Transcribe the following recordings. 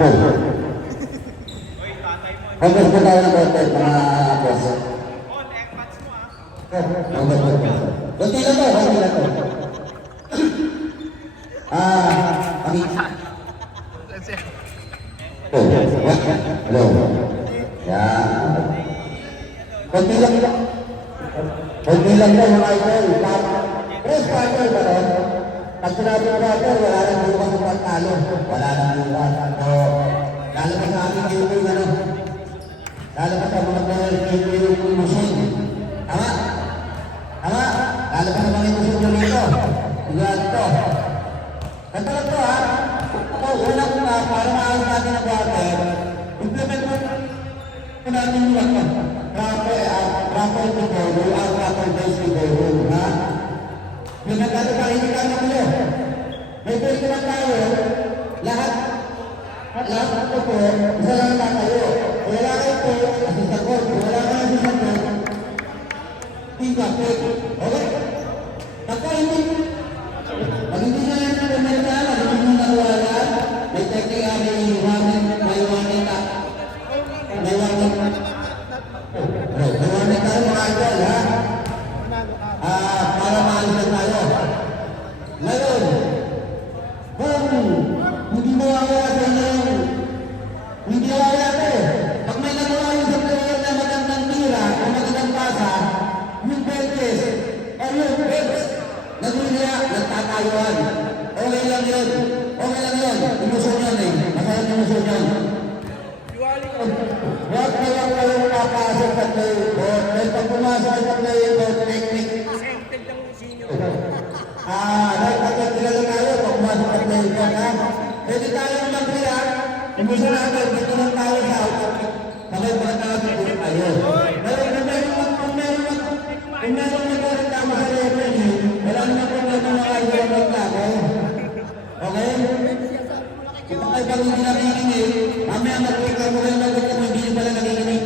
Hanggang po tayo ng konti, mga boss. Konti lang to, konti lang to. Kami. Hello. Yan. Konti lang to. Konti lang to, mga idol. Press partner ba to? Pag sinabi ng partner, wala nang bukas ng pagtalo. Wala nang bukas. Lalo pa sa ating gaming, ano? Lalo pa sa mga gaming machine. Tama? Tama? Lalo pa sa mga machine nyo rito. Tingnan ito. Ganito lang ito, ha? Ako, unang para maayos natin ang water, implement mo natin yung ito. Proper to go, proper days to go, ha? Pinagkano pa, hindi ka naman yun. May pwede naman tayo, lahat ito po, isa lang na tayo. Wala kayo po, assistant coach. Wala kayo assistant coach. Team captain. Okay? Pagka hindi na lang na pumerta, hindi mo nawala, may technique, may warning ka. May warning tayo mga idol, ha? Para maalis na tayo. Ngayon, kung hindi mo wala sa inyo, hindi wala ito. Pag may nagawa yung sa player na magandang tira o magandang pasa, yung benches o yung bench, nagwinaya, nagtatayuan. Okay lang yun. Okay lang yun. Imusyon yun eh. Masayang imusyon yun. Huwag kayong papasok sa player board. Dahil pag pumasok sa player board, technique. Nagpagkat sila lang tayo pag pumasok sa player board, ha? Pwede tayo mag-react. Imusyon natin, dito lang tayo sa out. Bakit ba natin kung tayo? Kung meron nagreklamo sa referee, wala naman problema na kayo yung reklamo. Okay? Kung kayo pag hindi nakikinig, mamaya magreklamo kayo nagreklamo, hindi nyo pala nakikinig.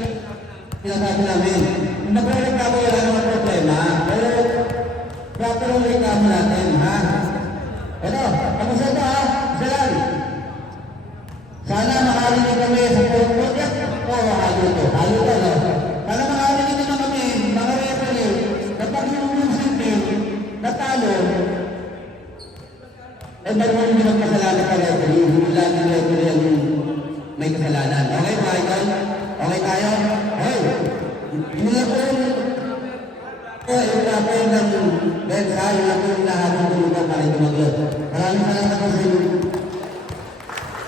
Sinasabi namin. Kung nagreklamo, wala naman problema. Pero, proper ang reklamo natin, ha? Ito, kamusta ito, ha? Isa lang. Sana makarinig kami sa project o halo ito. Halo ito, no? Sana makarinig naman kami, mga referee, kapag yung simple, natalo, meron hindi magkasalanan ka referee, hindi lagi referee ang may kasalanan. Okay, mga idol? Okay tayo? Hey! Hindi na po yung napoy ng bensa, yung napoy yung lahat ng tulugan para ito mag-load. Maraming salamat po sa inyo.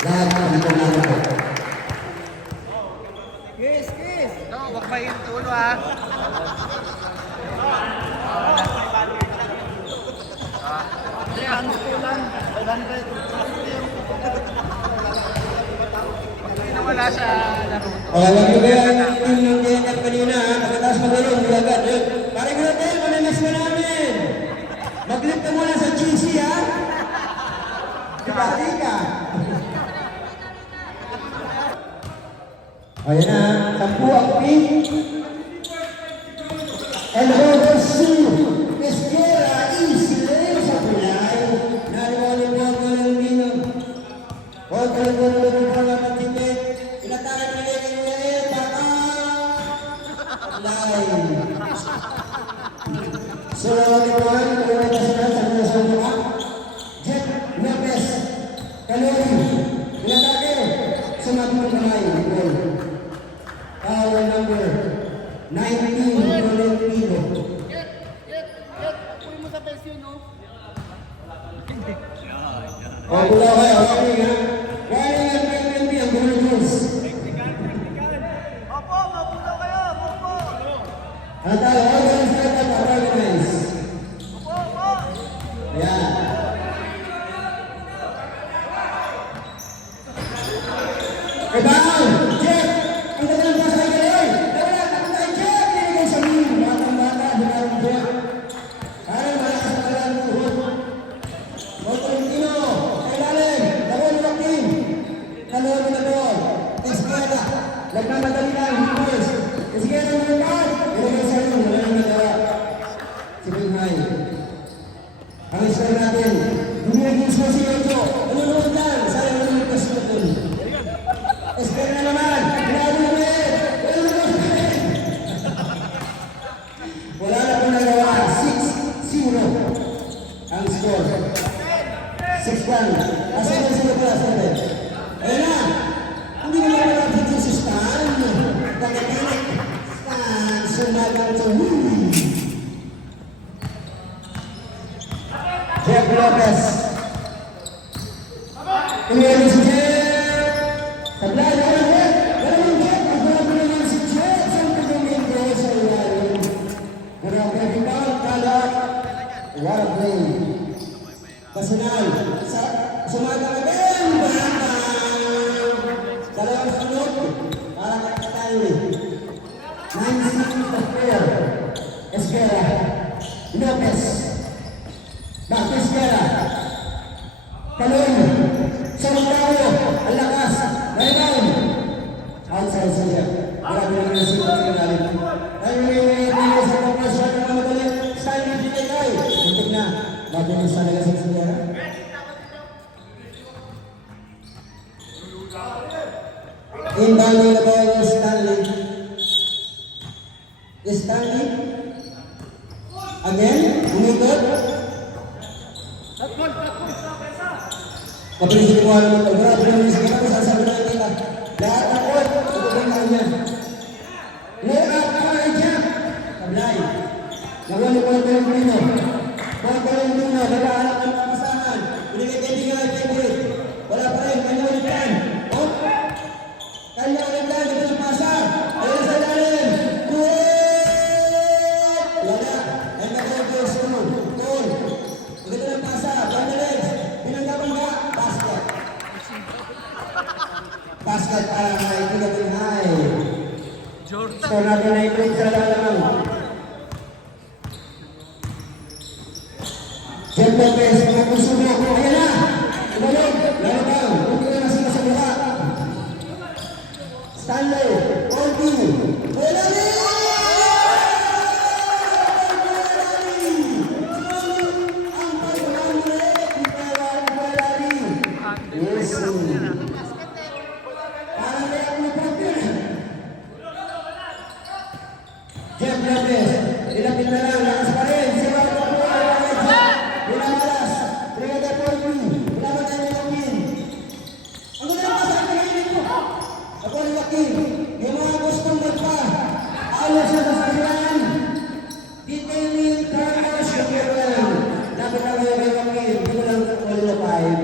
Lahat ng tulugan po. Kiss! No, wag ba yung tulo, ha? Wala sa laro. Alam nyo ba yung nangyayang kanina, ha? Pagkatapos mag-along, hindi agad. Parang natin, mananas na namin. Mag-lip ka muna sa cheesy, ha? Dibati ka. Ayan na, 10 ang pink. And over C, Esquera, easy lane sa Pinay. Nariwali po ako ng Pino. Huwag ka lang po ng pagtipid. Pinatakan nila yung ngayon, line. So, everyone, kung may kasalan sa mga sa mga, Jet Lopez, Kalori, pinatake, sumabi mo kamay, power number 19, Tolentino. Puri mo sa pesyon, no? Pula kayo, okay nga. Warning at FNP ang Gurus. Opo, mapulo kayo, opo. Ano tayo? Organize na ito, organize. Opo. Ayan. Ibang! Jet! Ang ganda ng basa kayo eh! Wala! Ako tayo, Jet! Hindi kayo sabihin. Batang-bata, binarang Jet. Ay, malakas na lang buhot. Tolentino! Kailalim! Dawal Joaquin! Kalori na doon! Esquera! Nagmamadali lang, Hipos! Esquera na ng card! Ilagay sa iyo, wala nang nagawa. Si Pinay. Ang score natin, hindi naging score si Ocho. Ano naman yan? Sayang naman yung kasi natin. score. 6-1. Asan na sila class natin? Ayun na! Hindi mo naman natin si Stan. Pagkatinik. Stan, sumagang to. Jeff Lopez. Tumiyari si Jeff. Tablay, naman Jeff. Naman Jeff. Magbago naman si Jeff. Saan ka tumingin ko sa ilalim? Grabe, rebound, kalat. What a play. Pasinal. Sumaga ka din. Dalawang sunod. Para kakatay. 9 seconds of player. Esquera. Lopez. Back to Esquera. Talon. Sarangkayo. Ang lakas. Rebound. Outside siya. Grabe naman yung sikat sa kanalim. Tayo yung sa pagkasya ng mga madali. Stanley Pinay. Muntik na. Bago yung sa nagasing siya. Inbounding the ball is Stanley. Stanley. Again. Umikot. Mabilis ko alam ito. Grabe naman yung sikat. Sasabi na nila. Lahat ng court. Ito ba yung kanya? Lay up para Jack. Tablay. Nawali ko yung Pino. Mga Valentino. Naghahanap ng pamasahan. Binigay kay Bingay Peggy. Wala pa rin. Kanya ulit yan. Oh. Kanya ulit yan. Ito yung pasa. Ayun sa lalim. Good! Wala. Ay nag-reverse ko. Goal. Ito yung pasa. Bandalets. Binangga-bangga. Basket. Basket para kay Pinay. Score natin na ito sa lalang. Jeff Lopez, mga pusubo. Ayan na! Ibalog! Lalabaw! Huwag na sila sa buha. Stanley! Orby! Welari! Ang pagkakamali! Welari! Yes! Parang may ako na Jeff Lopez, ilapit na lang, lakas pa rin, si Marco Puerto, Binamalas, Brigada Portman, Binamatay ni Joaquin. Ang ganda ng pasahan na ngayon ito. Ako ni Joaquin, yung mga gustong magpa, alos sa sasakyan, detailing cars, yung dapat na kayo kay Joaquin, hindi mo lang all the five.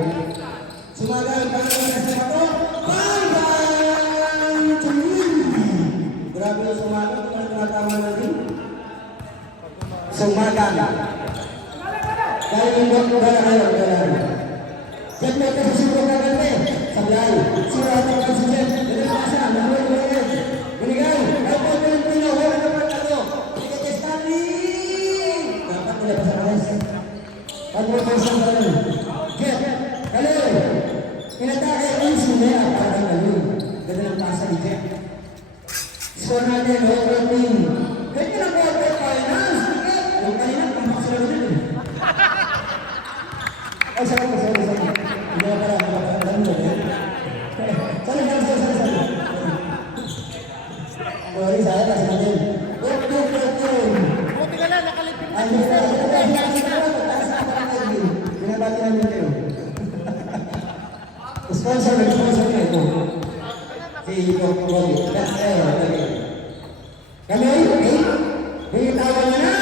Sumagal, pangalaman sa ito, bang! Grabe yung sumagal, tama natin. Sumagan. Dahil yung doktor na kayo. Jeff Lopez sa siguro kagante. Sablay. Siratin ka si Jeff. Dali pasa. Nahuwag mo yun. Binigay. Ay po Pilipino. Wala na pa tayo. Binigay kay Stanley. Dapat nila pa sa kalas. Pag-profession ka lang. Jeff. Hello. Pinatake ang sumaya. Parang gano'n. Ganda ng pasa ni Jeff. Score natin, overall team. Kaya na corporate finance. Yung kanina, pampaksala ko din. Ay, sarap. Hindi na pala. Alam mo, eh. Sorry. Sorry, saya kasi natin. Buti ka lang, nakalipin Ay, binabati namin kayo. Sponsor na ito. Si Doc Bobby. Kami, binitawan niya na!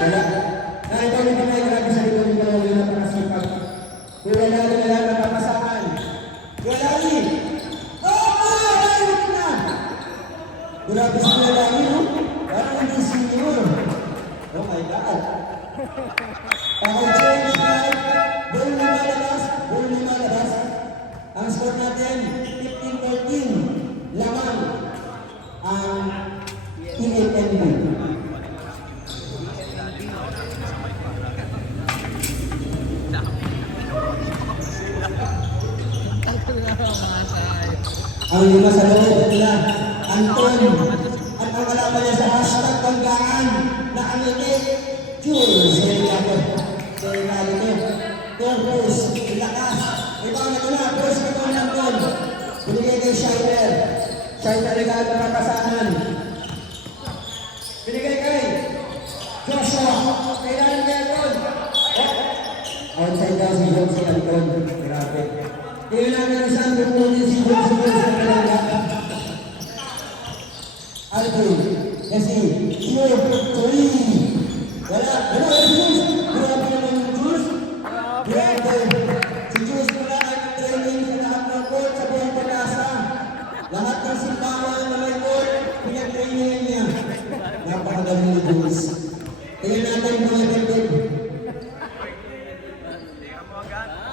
Wala. Nakita niyo kami, grabe sa ito yung dalawang yun na panasipag. Wala na napapasakan. Wala rin. Ayun na! Grabe sa lalaki, no? Parang hindi senior. Oh my God. Paka-change na. Bull lumalabas. Ang score natin, 15-14. Lamang ang EFNB. Ang lima sa loob nila, Anton, at ang kalaban niya sa hashtag Banggaan na Amite, Jules, Corpus, lakas, ibang ito na, Bruce Katon Anton, binigay kay Shiner regalo ng pasahan, binigay kay Joshua, kailangan niya yun, Outside daw si John si Anton. Grabe. Tingnan namin ang saan pupunin si John sa kanila. Alvin, kasi, Sure, Choi. Wala, Juice. Grabe naman yung Juice. Grabe. Si Juice wala ang training sa lahat ng court sa buong Panasa. Lahat ng simbahan na may court, pinag-trainingan niya. Napakagaling ni Juice. Tingnan natin kung effective.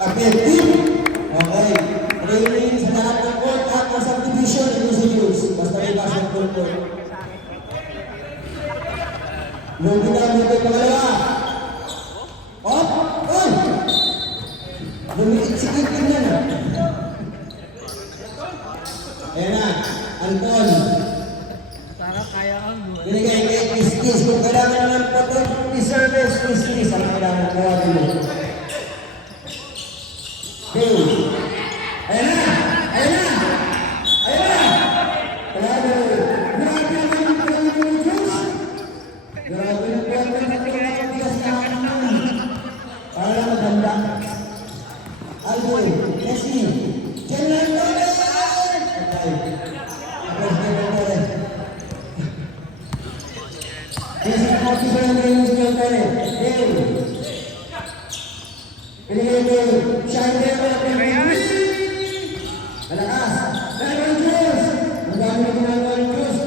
Effective. Okay. Training sa lahat ng court at sa subdivision ito si Juice. Basta may basketball court. Lugi na ang mga pangalawa. Op! Oy! Lumiit-sikit lang yan. Ayan na. Anton. Parang kaya kang Binigay kay Kiss. Kung kailangan naman po ito, i-service Kiss. Ang kailangan ko mo. Okay. Ayan na! Ayan na! Ayan na! Grabe! Grabe naman yung training ng Juice! Grabe na po ang pagkakatigas na naman. Para lang maganda. Alvin, Leslie, General Torres! Okay. This is how to run the musical talent. Dale. Pinigay ko, Shine Dale. Malakas. Diamond Juice. Ang dami na Diamond Juice.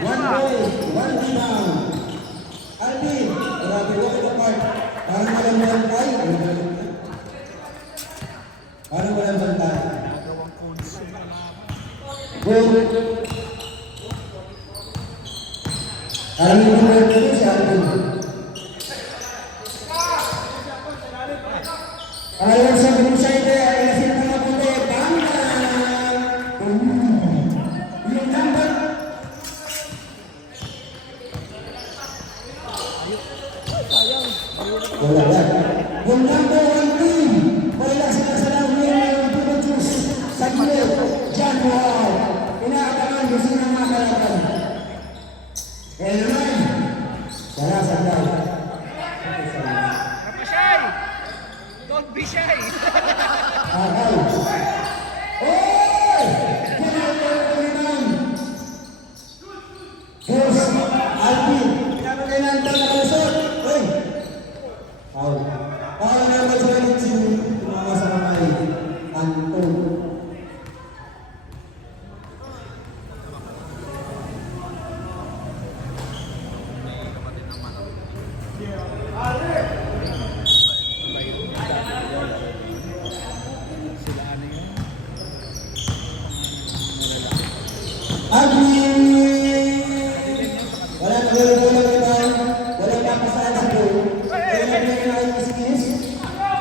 One way, one rebound. Alvin, grabe ko ito part. Parang walang bantay. Parang walang bantay. Good. Parang hindi mo ito si Alvin. Ayaw sa Brusay ay nasin ka mabuti. Yung number. Wala yan. Yung number 1 team. Wala sila sa langit ng Pinochus. Sa gilid. John Wall. Inaabangan yung sinang mga kalaban. Kaya naman. Sana sa daw. Kapasay! Don't be shy! Okay. Oy! Pinapalit Juice, Alvin, pinapagay na ang pagkakalusot. Oy! Paul. Paul na naman sa ulit si tumama sa kamay. Anton. Alvin! Wala na wala ito. Wala na pasahan sa pool. Wala na pinagay na kisikis.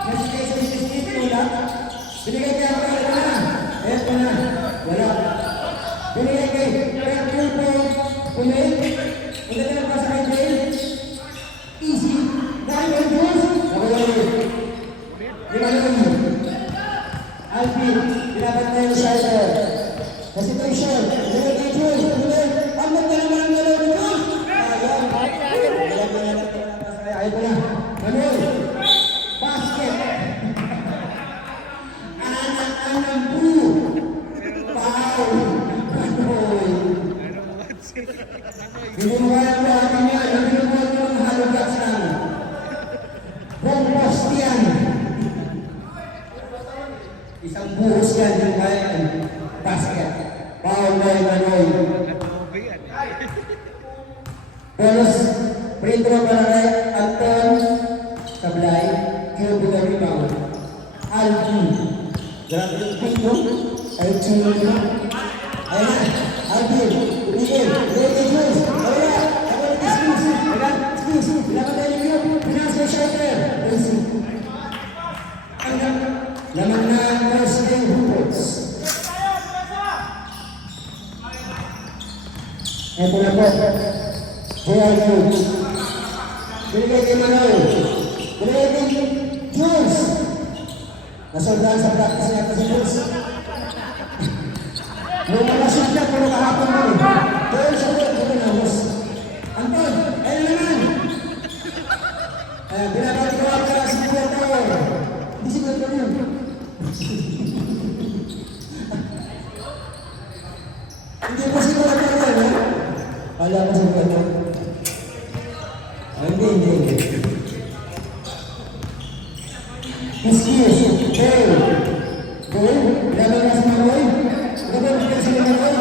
Nasikis sa kisikis. Wala. Binigay kaya ako ito na. Eto na. Wala. Binigay kay Perkul po. Kumit. Hindi na pa sa kay Easy. Dahil ang Diyos. Nakawala. Lima na kami. Alvin. Pinapatay yung shelter. Hesitation. Binigay kay Diyos. Ang magdalaman ang dalaw ni Diyos. Ayaw ko na. Manuel. Basket. Anak-anak po. Pau. Manuel. Binubuhay ang lahat niya. Binubuhay ko ng halugat lang. Buong yan. Isang buhos yan yung kaya basket. Pau Manuel. Bonus, free throw para kay Anton Sablay, Q with the rebound. Alvin, grabe yung pito, ay chino nyo. Ayan, Alvin, umigil, ready Juice, wala, ako exclusive, wala, exclusive, pinapatay niyo, pinasa shelter, easy. Laman na first game hoops. Ito na po. J.R.U. Binigay kay Manoy. Binigay kay Juice. Nasoldahan sa practice niya kasi Juice. Nung mga shoot niya, puro kahapon mo eh. Pero siya po, ito na Juice. Anton, ayun naman. Binabati ko ang si Puerto. Bisikat ka yun. Hindi mo siguro ka yan, ha? Kala ko siguro ka. Hindi. Excuse, Dale. Dale, laban na si Manoy. Laban na si Manoy.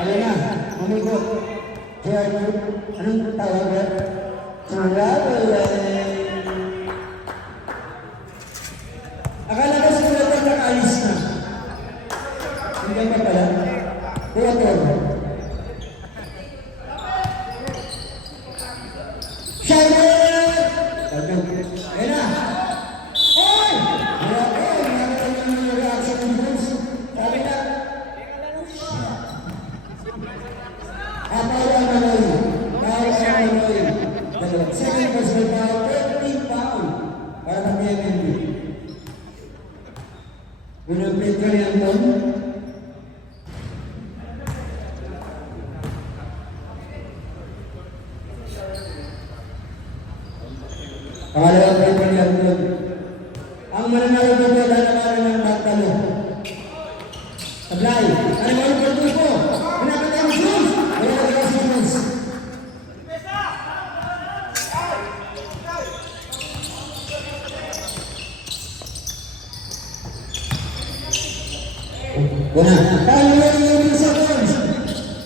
Ayan na, amigo. Kaya, anong tawag yan? Akala ko siguro ka nakaalis na. Hindi ka pala. Kuwator. Shiner! Ayan na. Oy! Meron yung reaction ng Bruce. Sabi na. Apawa Manoy. Second personal foul, 13 foul. Para sa PMNB. Unang play ka niyan doon. Pangalawang play ka niyan doon. Ang mananalo doon na nanawalan ng magtalo. Sablay. Ano ba yung pagtuloy ko? Pinapatay ang shoes. Wala ka si shoes. Wala. Tayo lang yung seconds.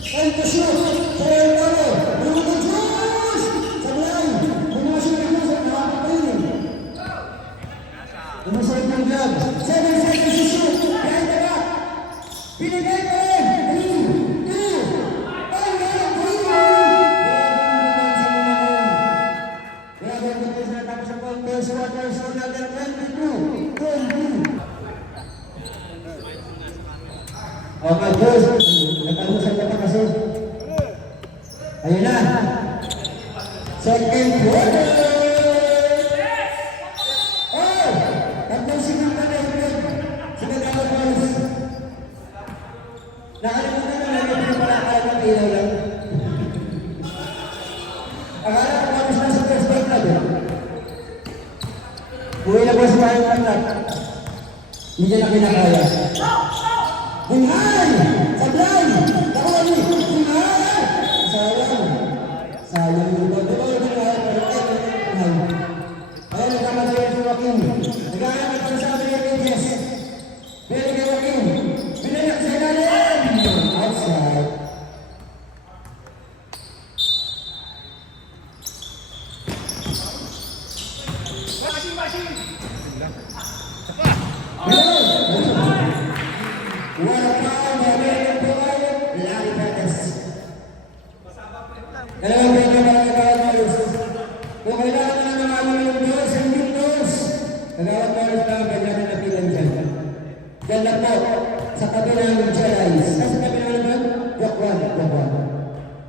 Time to shoot. Kaya talo. Lumutang shoes. Sablay. Bumasok na shoes at nakakapayun. Bumasok ng glove. 7 seconds to shoot. Kaya taga. Pinigay ko rin. 3, 2, 1, 3. Kaya ganito na tapos ang contest. Water score natin 22. Okay, Diyos. Natalusan ka pa kasi. Ayun na. Second quarter. Oh! Tatlong sinang ka na yun. Sinagawag mo. Nakalimutan na namin yung palakal ng ilaw lang. Akala ko kamus na sa first break na doon. Uwi na po sa bahay ng patlak. Hindi niya na kinakaya. Hingay! Sablay! Takawali! Hingay! Sayang! Sayang yung ito. Diba yung hingay? Ayan, nagkamatay si Joaquin. Nagkakamit ko sa atin yung Jess. Pero kay Joaquin, binayak sa ilalim! Outside. Dalawang break na para nagawag Maris. Kung kailangan na naman yung Diyos, hindi Diyos. Nagawag Maris na ang kanya na napilan dyan. Dyan lang po, sa tabi ng Jedi's. Sa tabi ng naman, Jokwan.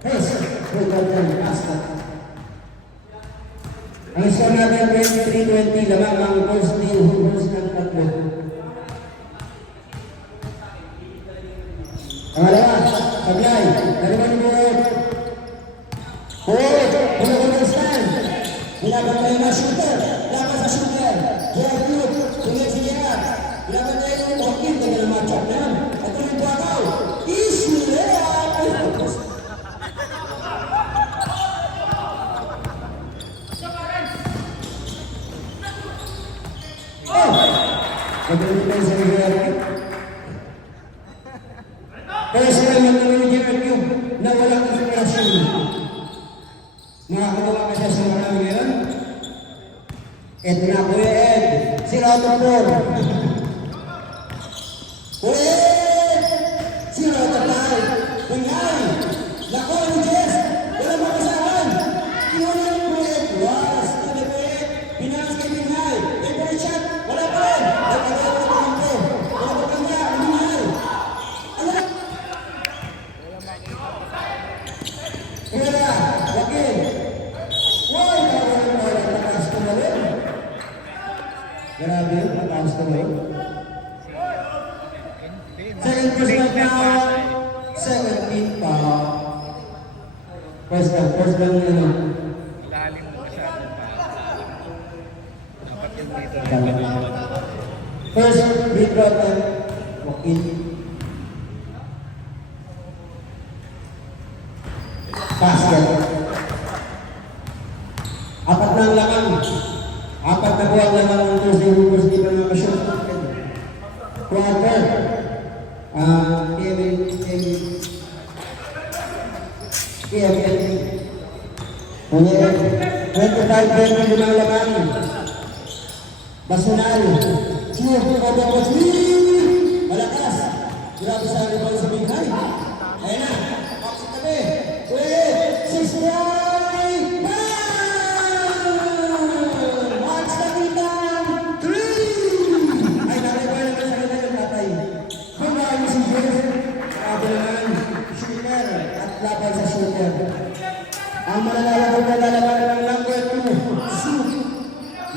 First, break out ng Ascot. Ang score natin 23-20, lamang ang first team Hoopers ng tatlo. Pangalawa, Sablay, nariman mo stand. Bilaban tayo na shooter. Laban sa shooter. J.R. Tingin si J.R. Bilaban tayo yung Joaquin. Tingin ang matchup na yan. At yung Buakaw. Issue layup. Oh! Pagdating tayo sa J.R. Kaya sila yung naman yung J.R. na walang inspirasyon. Makakawa ka siya sa marami ngayon. Ito na, Kuya Ed. Sila ito po. Kuya Ed! Sila ito po. Bangay! Lako ni Jess! Wala makasahan! Iwan na yung Kuya Ed. Was! Ito Kuya Ed. Pinangas kay Bangay. Favorite shot. Wala pa rin. Nagkagawa ko ito. Wala pa kanya. Bangay. Ano? Kaya na, Joaquin. Wow! Mataas ko na rin. Grabe, mataas ko na rin. Second personal foul. 17 foul. First down nila. Ilalim mo masyado pa. Dapat yung First, free throw attempt. Walk-in. Basket. Apat na ang laman. Apat na buwang laman ng Thursday Hoopers. Di ba mga shoot? Quarter. KML. 25-20 limang laman. Basunal. Cheer. Pagkakos. Malakas. Grabe sa rebound sa Big High. Ayan na. Box sa tabi. Wait. 6 try. Watch the rebound. 3. Ay, nakay ko naman sa kanya ng tatay. Kumain si Jeff. Grabe naman. Shooter. At laban sa shooter. Ang malalalaban na lalaban ng number 2. Shoot.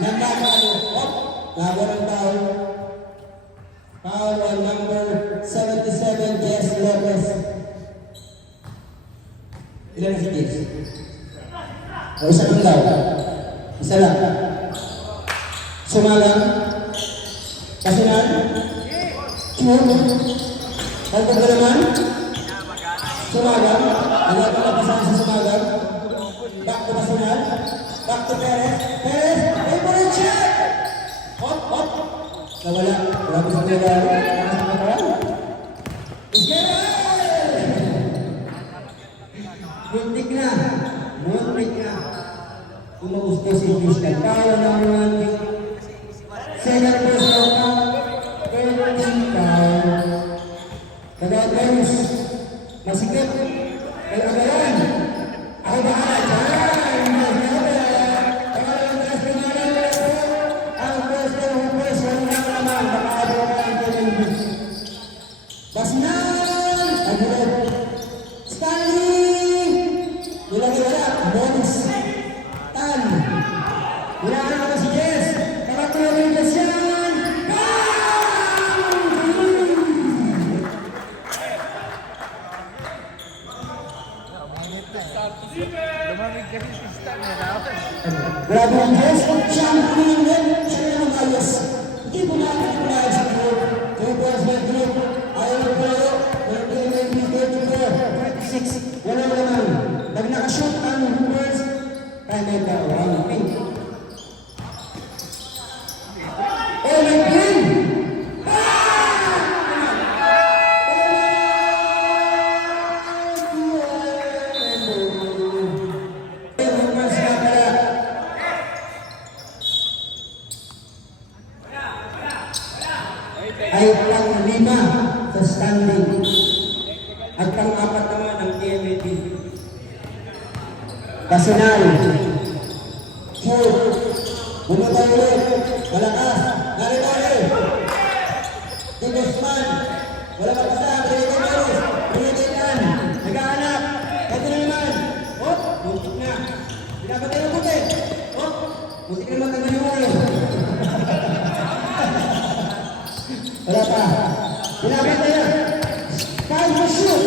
Nagkakalo. Hop. Laban ng foul. Foul on number 77, Jess Lopez. Ilan na si Jess? O isa lang daw. Isa lang. Sumalang. Kasunal. Chur. Pagkag na naman. Sumalang. Wala pa na pasahan sa sumalang. Back to Kasunal. Back to Perez. Perez. Favorite shot. Hop, hop. Nawala. Wala pa sa pera. Muntik na. Muntik na. Umuusto si Christian. Kaya naman. Second person. 13 foul. Tagagayos. Masikip. Kalagayan. Ako bahala. Basnan! Agulog! Stanley! Wala! Bonus! Tan! Wala na si Jess! Kakatuloy na siya! Lumamig kasi si Stan niya. Grabe ang Jess! Siya ang kumingan! Siya ang ayos! Hindi mo natin kumain sa group. Two boys by group. Ayaw na pala. 26. Wala naman. Pag nakashoot ang Hoopers, time out daw. Ang pink. Oh, may pin! Ay pang-5 sa standing at pang-4 naman ang TMAT. Kasunal. Shoot. Bumutay ulit. Malakas. Nari-nari. Tigosman. Wala pa pasa. Pinitigaris. Pinitigan. Naghahanap. Ito na naman. Oh, muntik na. Pinapatay ang puti. Oh, muntik na matanggal yung ulo. Wala pa. Pinapatay na. Time to shoot.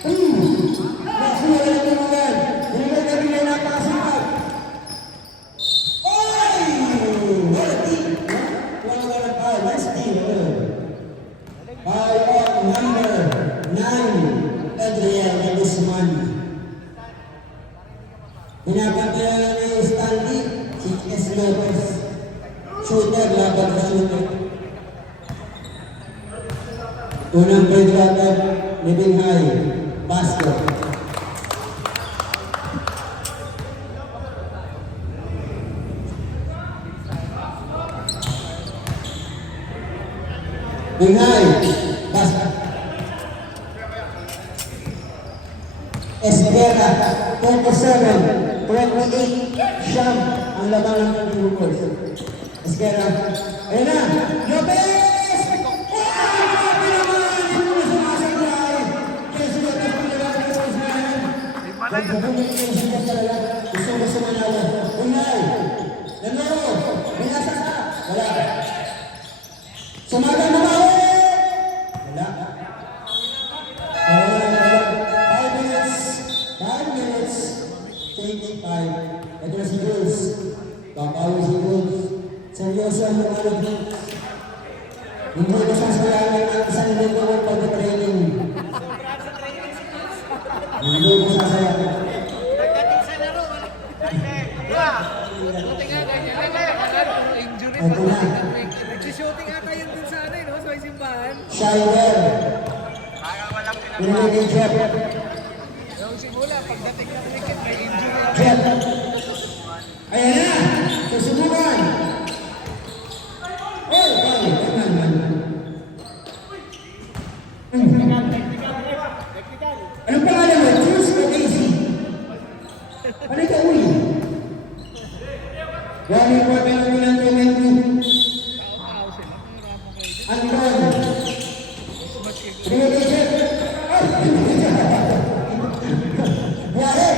Next mo na ito mga. Binigay na rin na napakasipag. Oy! Wala team. Wala pa. Nice team. Foul on number 9. Adriel Guzman. Pinapatay na ni Stanley. Si S. Lopez. Shooter. Laban sa shooter. Unang grade water, living high, basket. Living high, basket. Esquera, 27, 28, Sham, ang labanan ng Hoopers. Esquera, ayun na, Lopez! Pagbubunin ko yung siya talaga, gusto manalo. Unay! Nanoro! May nasa ka! Wala! Sumaga na ba? Wala! 5 minutes! 5 minutes! 25. Ito na si Jules. Papawi si Jules. siya ng ano. Hindi ko sasayahin ang isang linggo ng pag-training. Hindi ko sasayahin. Pagdating sa laro, wala. Buti nga ganyan lang kaya kung injury pa Ito na. nag-shooting ata yun dun sa ano no? Sa may simbahan. Shider. Pinili Jeff. Yung simula, pagdating ng wicket, may injury ako. Jeff. Ayan na. Susubukan. Oh, okay. Anong pangalan mo? Jules o Daisy? Ano ito uli? One important mo ng comment mo. Tao-tao sila. Marama kayo dyan. Anton. Mas maski ko. Pinili Jeff. Ay! Buhay!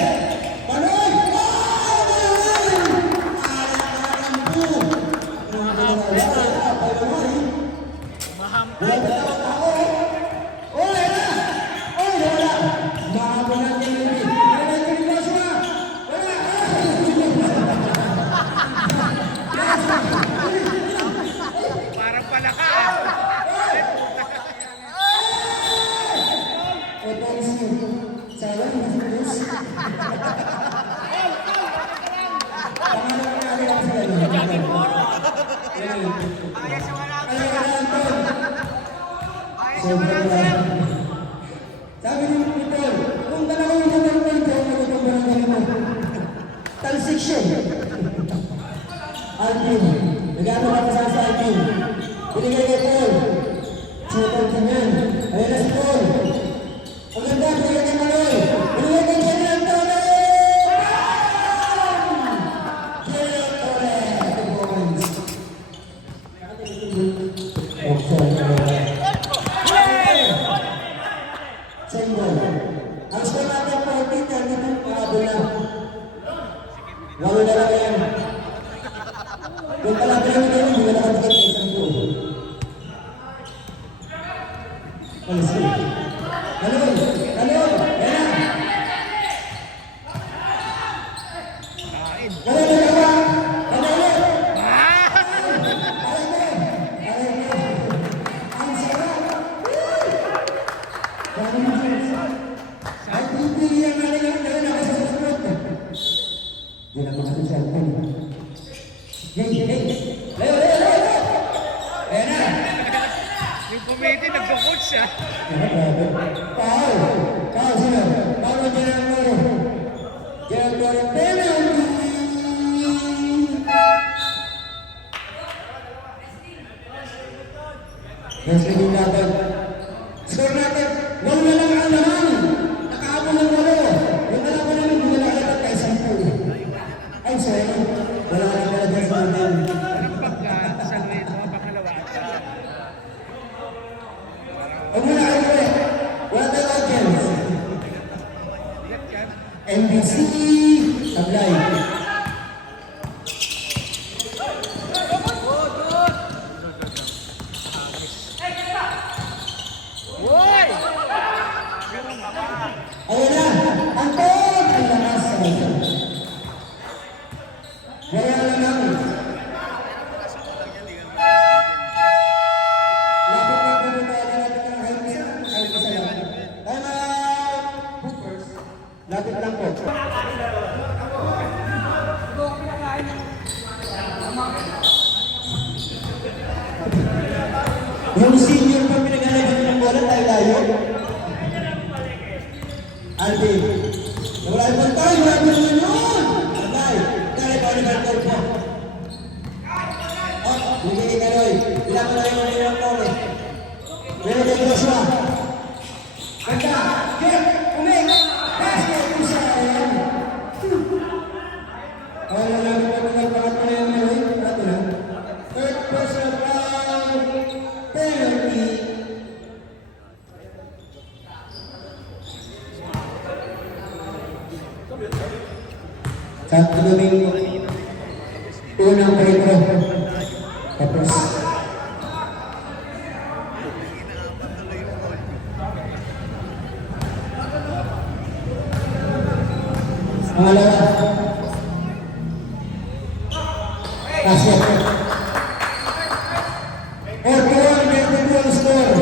Panoy! Parang palaka. Ayos yung wala. Ayos yung wala. Sabi ni Nicole, kung dalawang yung naman ito, magutong ba ng ganito? Talsik siya. Alvin, nag-ano ka pa sa Alvin? Binigay kay Paul. Shooter ka niyan. Ayan na si Paul. Ang ganda, binigay kay Maloy. Binigay kay Jerry Antonio! Jerry Antonio! 2 points. Sengol. Ang score natin 14-32, parado na. Walo na lang yan. Kung pala pinag na hindi na nakabigay ng isang goal. Alis ko. Galon! Galon! Ayan na! Galon na gawa! Galon ulit! Aray mo! Aray mo! Ang sarap! Dami mo siya. Ay, pipilihan na rin yung galon ako sa susunod. Di na makasal siya. Hey, hey! Leo, Leo, Leo! Ayan na! Yung committee, nagko-coach siya. Paul! Paul, sino? Paul o Gerald Moro? Gerald Moro, penalty! Yes, rin natin. Score natin, 1 na lang ang laman. Nakaabot ng 8. Yung nalaman namin, hindi na nakalapat kay 10. Ay, sorry. Wala ka na talaga sa natin. Walang pagka, sa Luis, mga pangalawa. Huwag mo na kayo ulit. Wala tayong audience. Yan yan. NBC Tablay. Uy! Ayan na! Anton! Ang lakas sa ito. Kaya lang. Lapit na po nito. Lapit na kahit isa lang. Time out! Bookers. Lapit lang po. Yung senior pa pinag-alagyan ng bola, tayo-tayo. Alvin. Wala naman tayo, wala naman yun! Sabay! Kaya pa ni Balcor po. Oh, bigay ni Kaloy. Ilan mo na yung mga po eh. Pero kay Joshua. Ganda! Get! Umik! Basket! Isa! Ayan. Wala namin po mga pangatlo na yung Kaloy. Pangatlo na. Third personal foul. Penalty. Sa kaming unang perito. Tapos pangalawa. Basket. 41-22 ang score.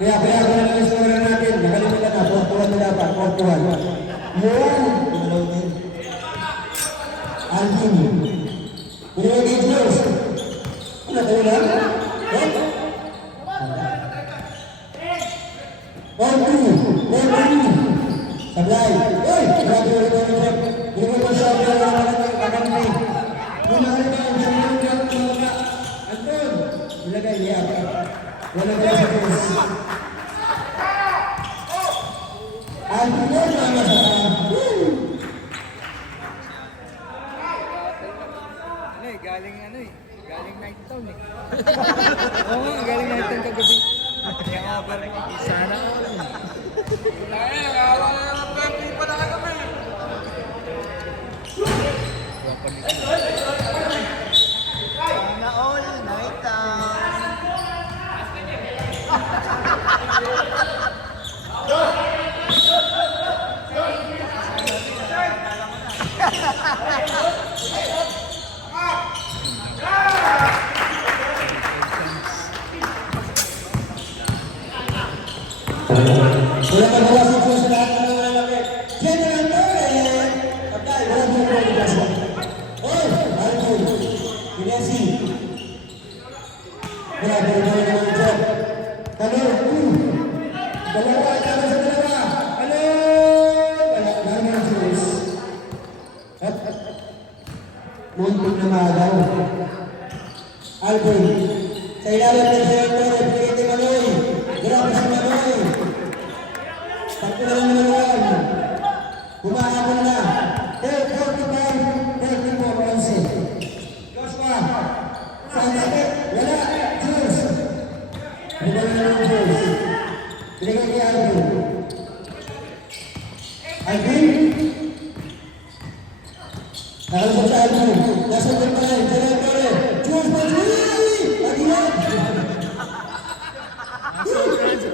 Kaya ko na lang score natin. Nakalimutan na, 41 na dapat, 41. Yun! Tumalaw din. Alvin. Pinawag yung Diyos. Ano, tayo lang? What? 4-2. Sablay. Uy! Grabe ulit ang Jeff. Hindi mo ito siya. Pero wala ka ng kakamay. Kumahal ka ang siyang yung mga. Anton! Ilagay niya. Wala ka sa Diyos. Alvin mo, mama sa galing night town eh. Oo nga, galing night town kagabi. Kaya nga ba rin, sana ako. Wala eh, nakawa na yung birthday pa na kagabi. Sana all night town. Wala ka gawa sa Diyos sa lahat ng mga lalaki. General Torres! Patay, wala mo yung pagkasa. Oy! Alvin! Pinesi! Wala mo yung job. Talon! Dalawa! Tama sa dalawa! Wala! Wala mo yung Diyos. Muntik na magaw. Alvin! Sa ilalim ng General Torres, piniti Manoy! Grabe sa Manoy! Tatlo na lang naman. Humahabol na. 45-34-11. Joshua. Sunset. Wala. Jules. Binigay na yung Jules. Binigay kay Alvin. Alvin. Nakalusok sa Alvin. Nasa doon pa rin. Tore. Jules pa Jules. Pag-ilan.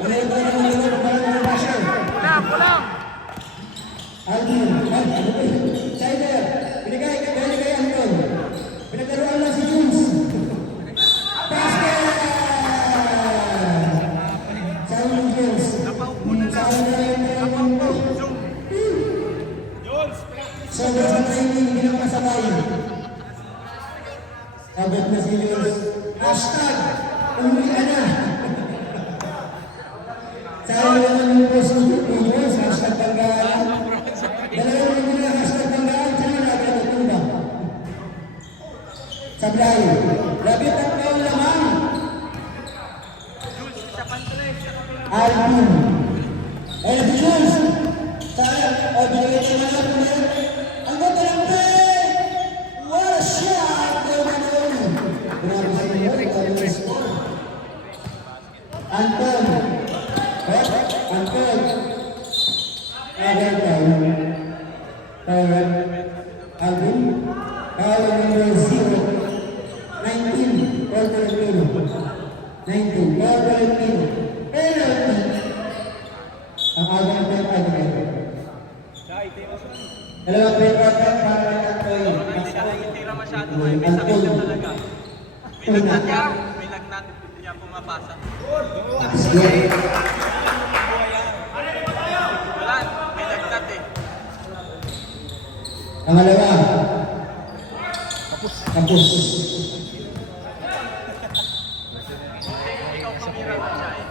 Ano yung tayo ng mga parang basya? Pulang! Alvin, Sider, binigay Anton. Pinaglaruan lang si Jules. Basket! Saan yung Jules? Saan na yung sobrang training, hindi na masabay. Sabot na si Jules. Hashtag, umuwi ka na. Saan naman yung post ni Jules? Hashtag Panggalan. Dalawang hindi na hashtag Panggalan. Saan na nagkatutunan? Sablay. Labi tatlong lamang. Alvin. Eh, si Jules. Saan? O, binigay tayo na lang. Ang ganda lang pe! What a shot! Grabe sa inyo. Grabe sa score. Anton. Anton. Alvin. Power number 0. 19. Quarter Pino. 19. Quarter Pino. Penalty. Ang agang penalty. Dalawang penalty para kay Anton. Tira masyado may sakit na talaga. May lagnat niya pumapasa. Wala, may lagnat eh. Pangalawa. Tapos. Ikaw pamira mo siya eh.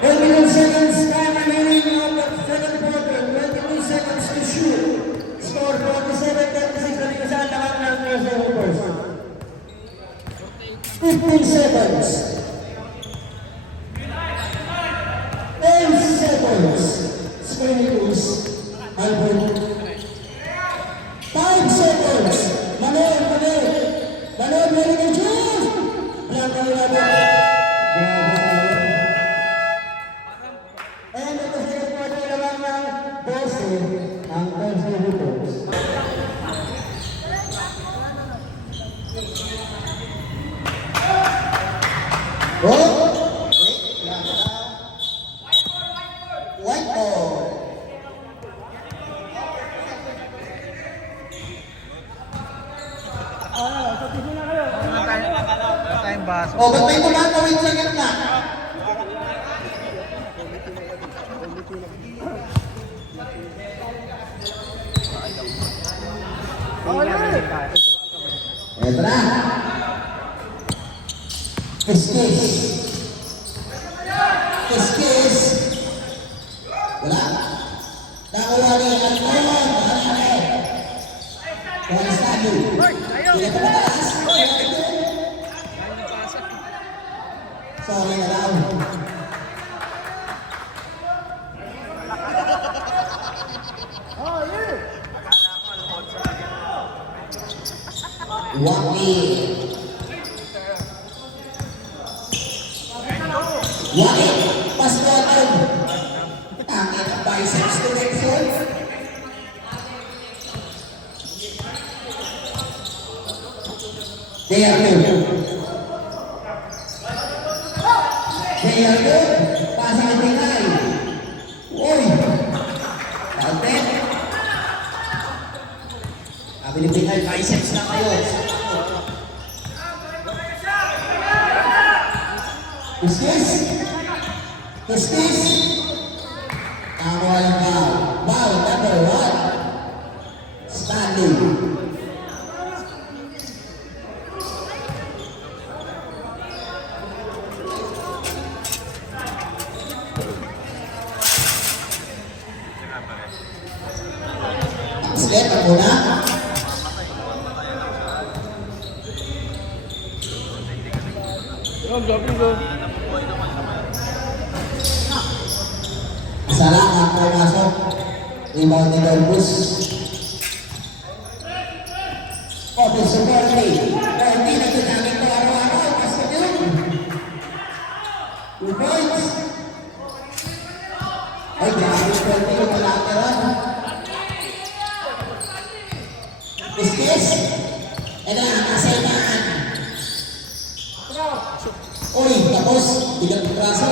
21 seconds time remaining of the second quarter. 22 seconds to shoot. Score 47-36 na dito sa lahat ng reservoirs. 15 seconds. 10 seconds. Screenings. Albert. 5 seconds. Manoy. Manoy, meron Jules. Blanca na natin. And ito sa quarter naman ng 12 ang reservoirs. baso. O, ba't may tumatawid sa gitna? Eto na. Kiss. Kiss. Wala. Nakuha ni Anton. Kaya Stanley. Hindi ka mataas. Sorry na lang. Waki. Pas natin. Tangin ang biceps connection. They are good. Pasa kay Tingay. Uy. Kalpet. Sabi ni Tingay, biceps na kayo. Kiss. Tama lang ba? Wow, number 1. Standing. Slip ang muna. Sarang ang pumasok. Rebound ni Dolbus. Open sa Corley. Corley na ginamit ko araw-araw. Basta yun. 2 points. Ay, grabe Corley yung malateran. Kiss. Eda, kasaitaan. Uy, tapos. Bilang braso.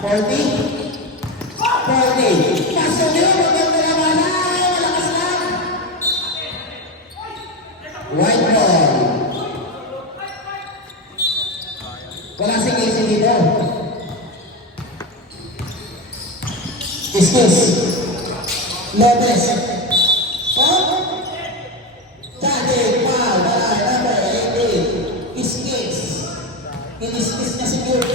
40. Pasok yun. Maganda naman. Malakas lang. White ball. Wala sige dito. Kiss. Lopez. Kinis na si Kurt.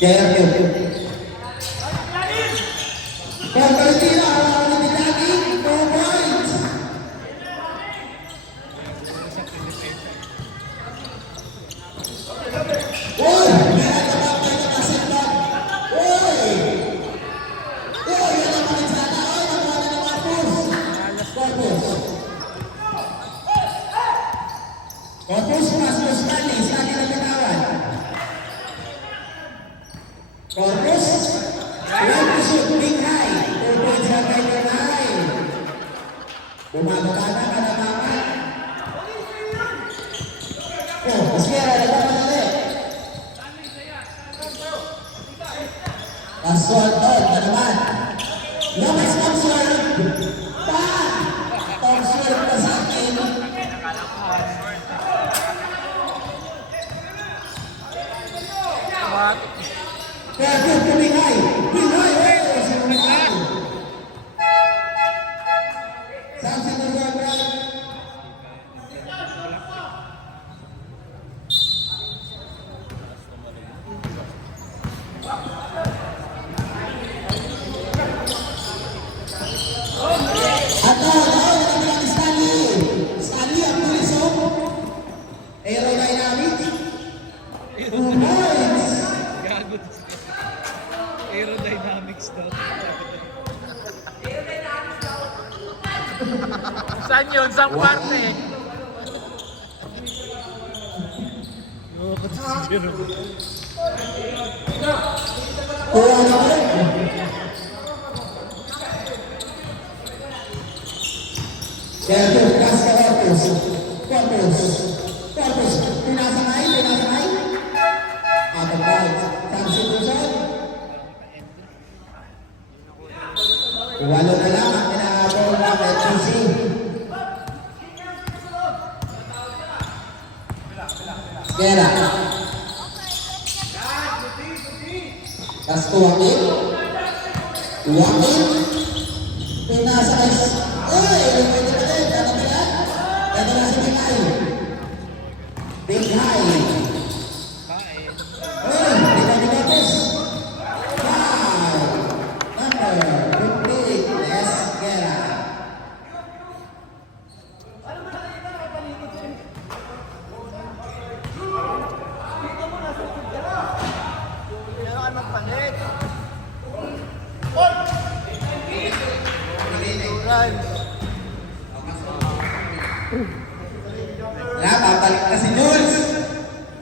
Kaya Kurt. Pagkalitila, alam ni Dagi, 4 points. Corpus masuk sekali, sekali lagi kawan. Corpus, big high, Corpus sampai ke high. Bumaga kada mama. Oh, sekarang ada apa lagi? Password on, teman. Lopez password. Password kesakin. Kaya kumingay. Saan si Nagabra? Stanley ang pulisong. Aerodynamic. 2 points. Gago. Aerodynamics daw. Saan yun? Saan parte? Kuha na ba? Kaya ito, kas ka Corpus. Corpus. Pinasakay. Out of bounds. Substitution. Walo na lang ang pinahabol ng FCC. Kera. Kastuwakit. Tuwakit. Pinasakay. Uy! Pwede pa din. Ano ba yan? Ito na si Bigay. Bigay. Uy! Bigay Corpus. Foul. Number 58. Esquera. Kailangan magpalit. Wala, babalik na si Jules.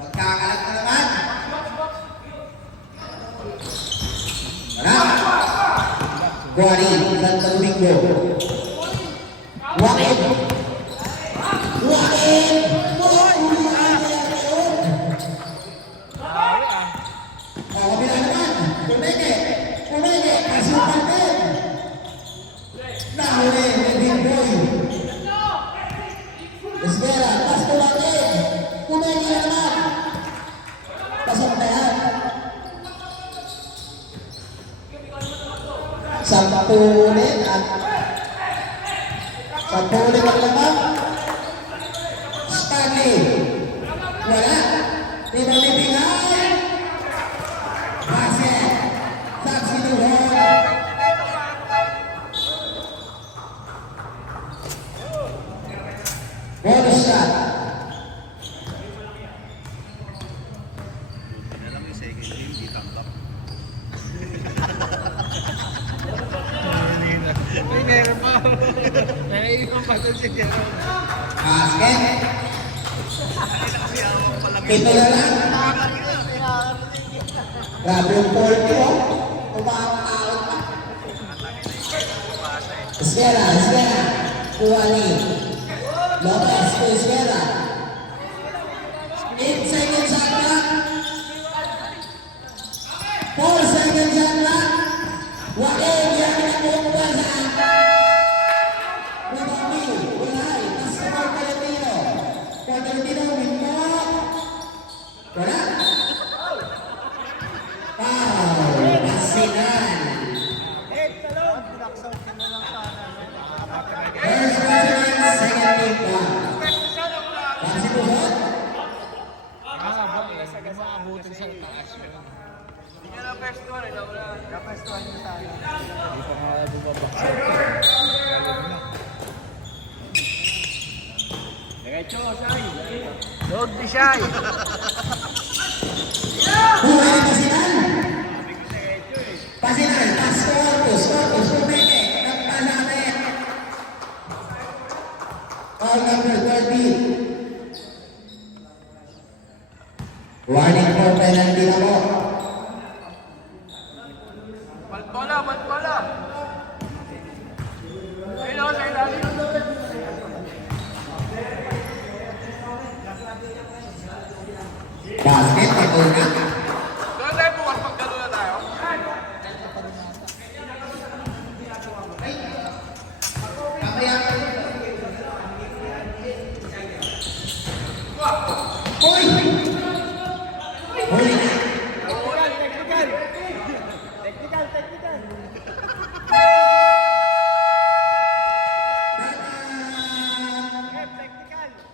Magkakalat na naman. Wala. Guari, Santo Domingo. Wakit. Wakit. Kabila naman. Pumeke. Kasupan din. Nahuli. Big boy. Esquera. Pasto natin. Pumeke naman. Pasantayan. Sampulit ang laman. Stanley. Wala. Pinalibingan. Basket. Substitution. Bonus shot. Ay, meron pa. Naiiwan pa doon si Jero. Basket. Ito na lang. Grabe yung 40, oh. Umakakawit pa. Esquera. Kuwani. Lopez to Esquera. 8 seconds shot clock. 4 seconds shot clock. Wakil, yan ang kumbasan. Wadami, Ulay, Pastor Valentino. Valentino, Winmo. Wala. Foul, Pasinan. First Pasinan, second team foul. Substitution. Hindi mo abutin sa taas yun. Hindi ka na first one, eh, wala. Hindi pa nga bumabaksak. Galing na. Dog di siya. Buhay ni Pasinan. Pasinan, pass to Corpus, Pumeke, nagpanamit. Foul number 30. Warning for penalty na po. Balbola. Ayun o, sa ilalim. Basket, pagkuna. Doon tayo bukas pag gano'n na tayo. Hoy! Huli na.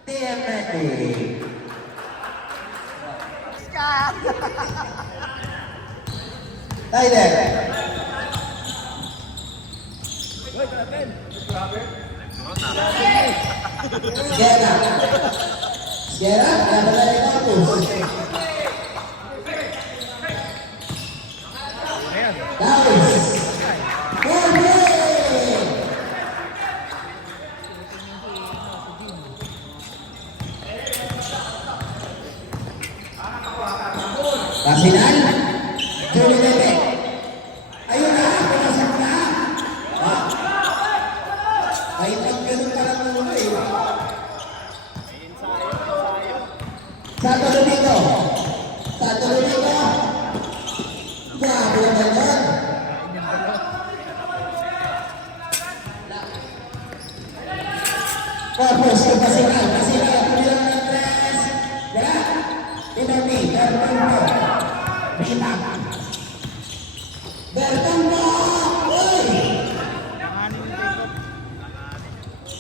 TMA. Tyler. Sierra, dapat na rin Corpus. Dawes. Pasinan. Julie Bebe. Ayun na, pumasok na. Ay, pag ganun ka lang muna eh. Corpus, Basilan, tumilang ng tres. Wala. Pinami, Bertando. Bitang. Bertando! Uy!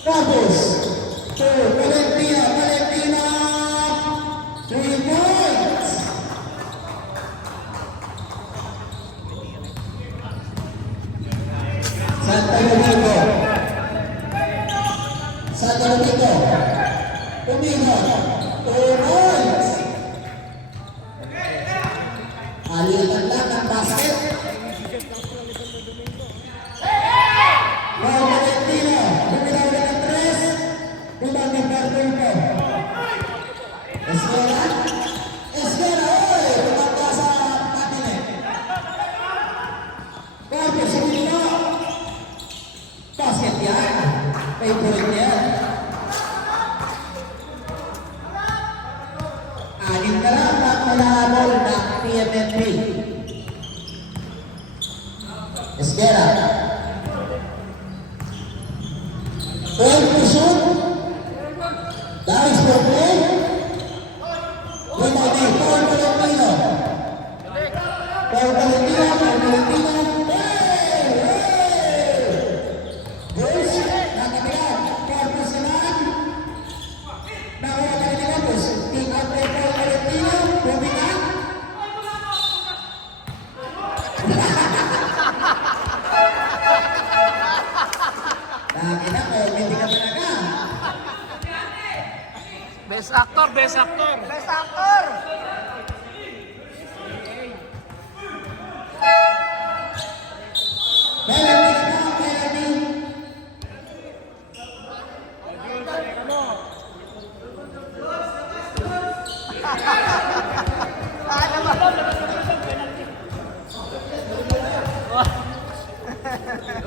Corpus. To Valentina. 3 points. Santa Domingo. Santa Domingo. Domingo. 2 points. Alitan lang ang basket. Wow, Valentino. Dumilaw na ng tres. Dumami Bertoldo. Esquera. Esquera. Oy! Tumangka sa cabinet. Corpus, Domingo. Basket yan. Favorite yan. Anim na lang ang malahabol ng PMM3. Esquera. Point to shoot. Darius for play. Rebounding. Paul Valentino. Paul Valentino. Goals. Nakatiyan. Corpus naman. Nakuha ka ni Corpus. Team up kay Paul Valentino. Moving up. Nakita ko, hindi ka talaga. Best actor, best actor. Best actor! Melanie ka ba, Melanie?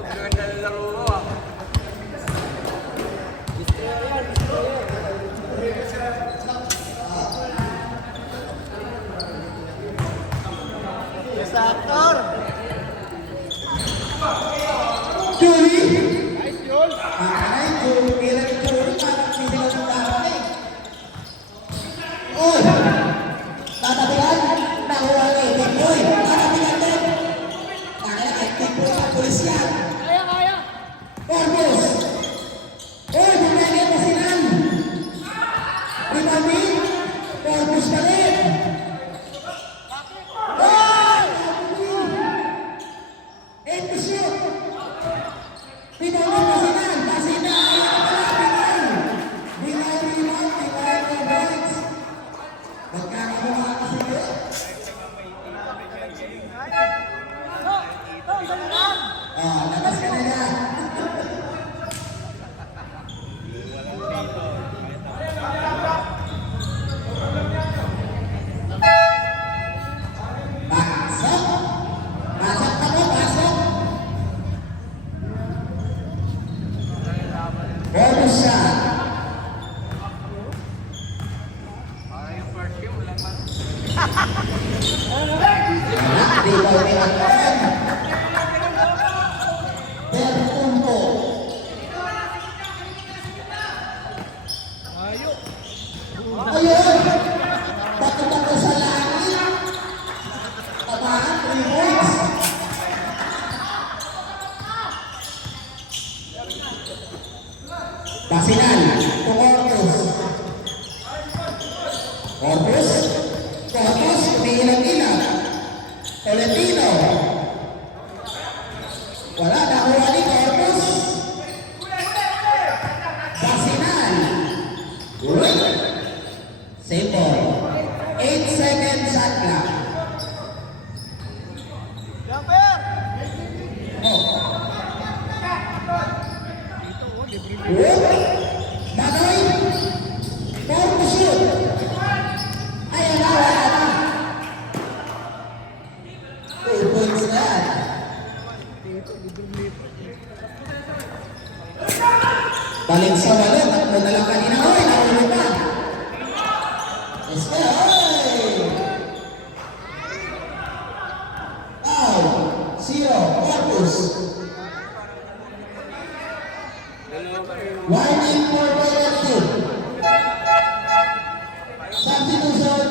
Ganda ng laro mo ah. Best actor. Julie? Ay, Julie. Kailan yung Julie? Parang sisigaw ng darating. Uy! Tatabihan? Nakuha ni Tikoy. Tatabihan din. Kaya kay Tikoy sa pulis yan. Corpus! Uy, bumili pa sinan. Ribami? Corpus pa rin. Uy! Eight to shoot. Ribami pa sinan. Pasinan. Bigay rebound. Bigay points. Magkakabuha kasi yun. Labas ka na yan. Pasok. Pasok ka mo, pasok. Bonus shot. Parang yung first game, walang man. Di ba umiyak? Bertumbo. Ayun! Bato-bato sa langit. Tabahan, 3 points. Basilan, to Corpus. Corpus. Corpus, umiilang-ilang. Tolentino. Wala, nakuha ni Corpus. Basilan. Uy! Same ball. 8 seconds at clock. Jumper. Oh. Whoop! Bagay! Corpus shoot! Ayan na, wala na. 2 points na yan. Balik sa walo, tatlo na lang kanina. Uy, nakulo pa. Yes, oy! Zero, Corpus. Dalawa pa Warning for penalty. Substitution.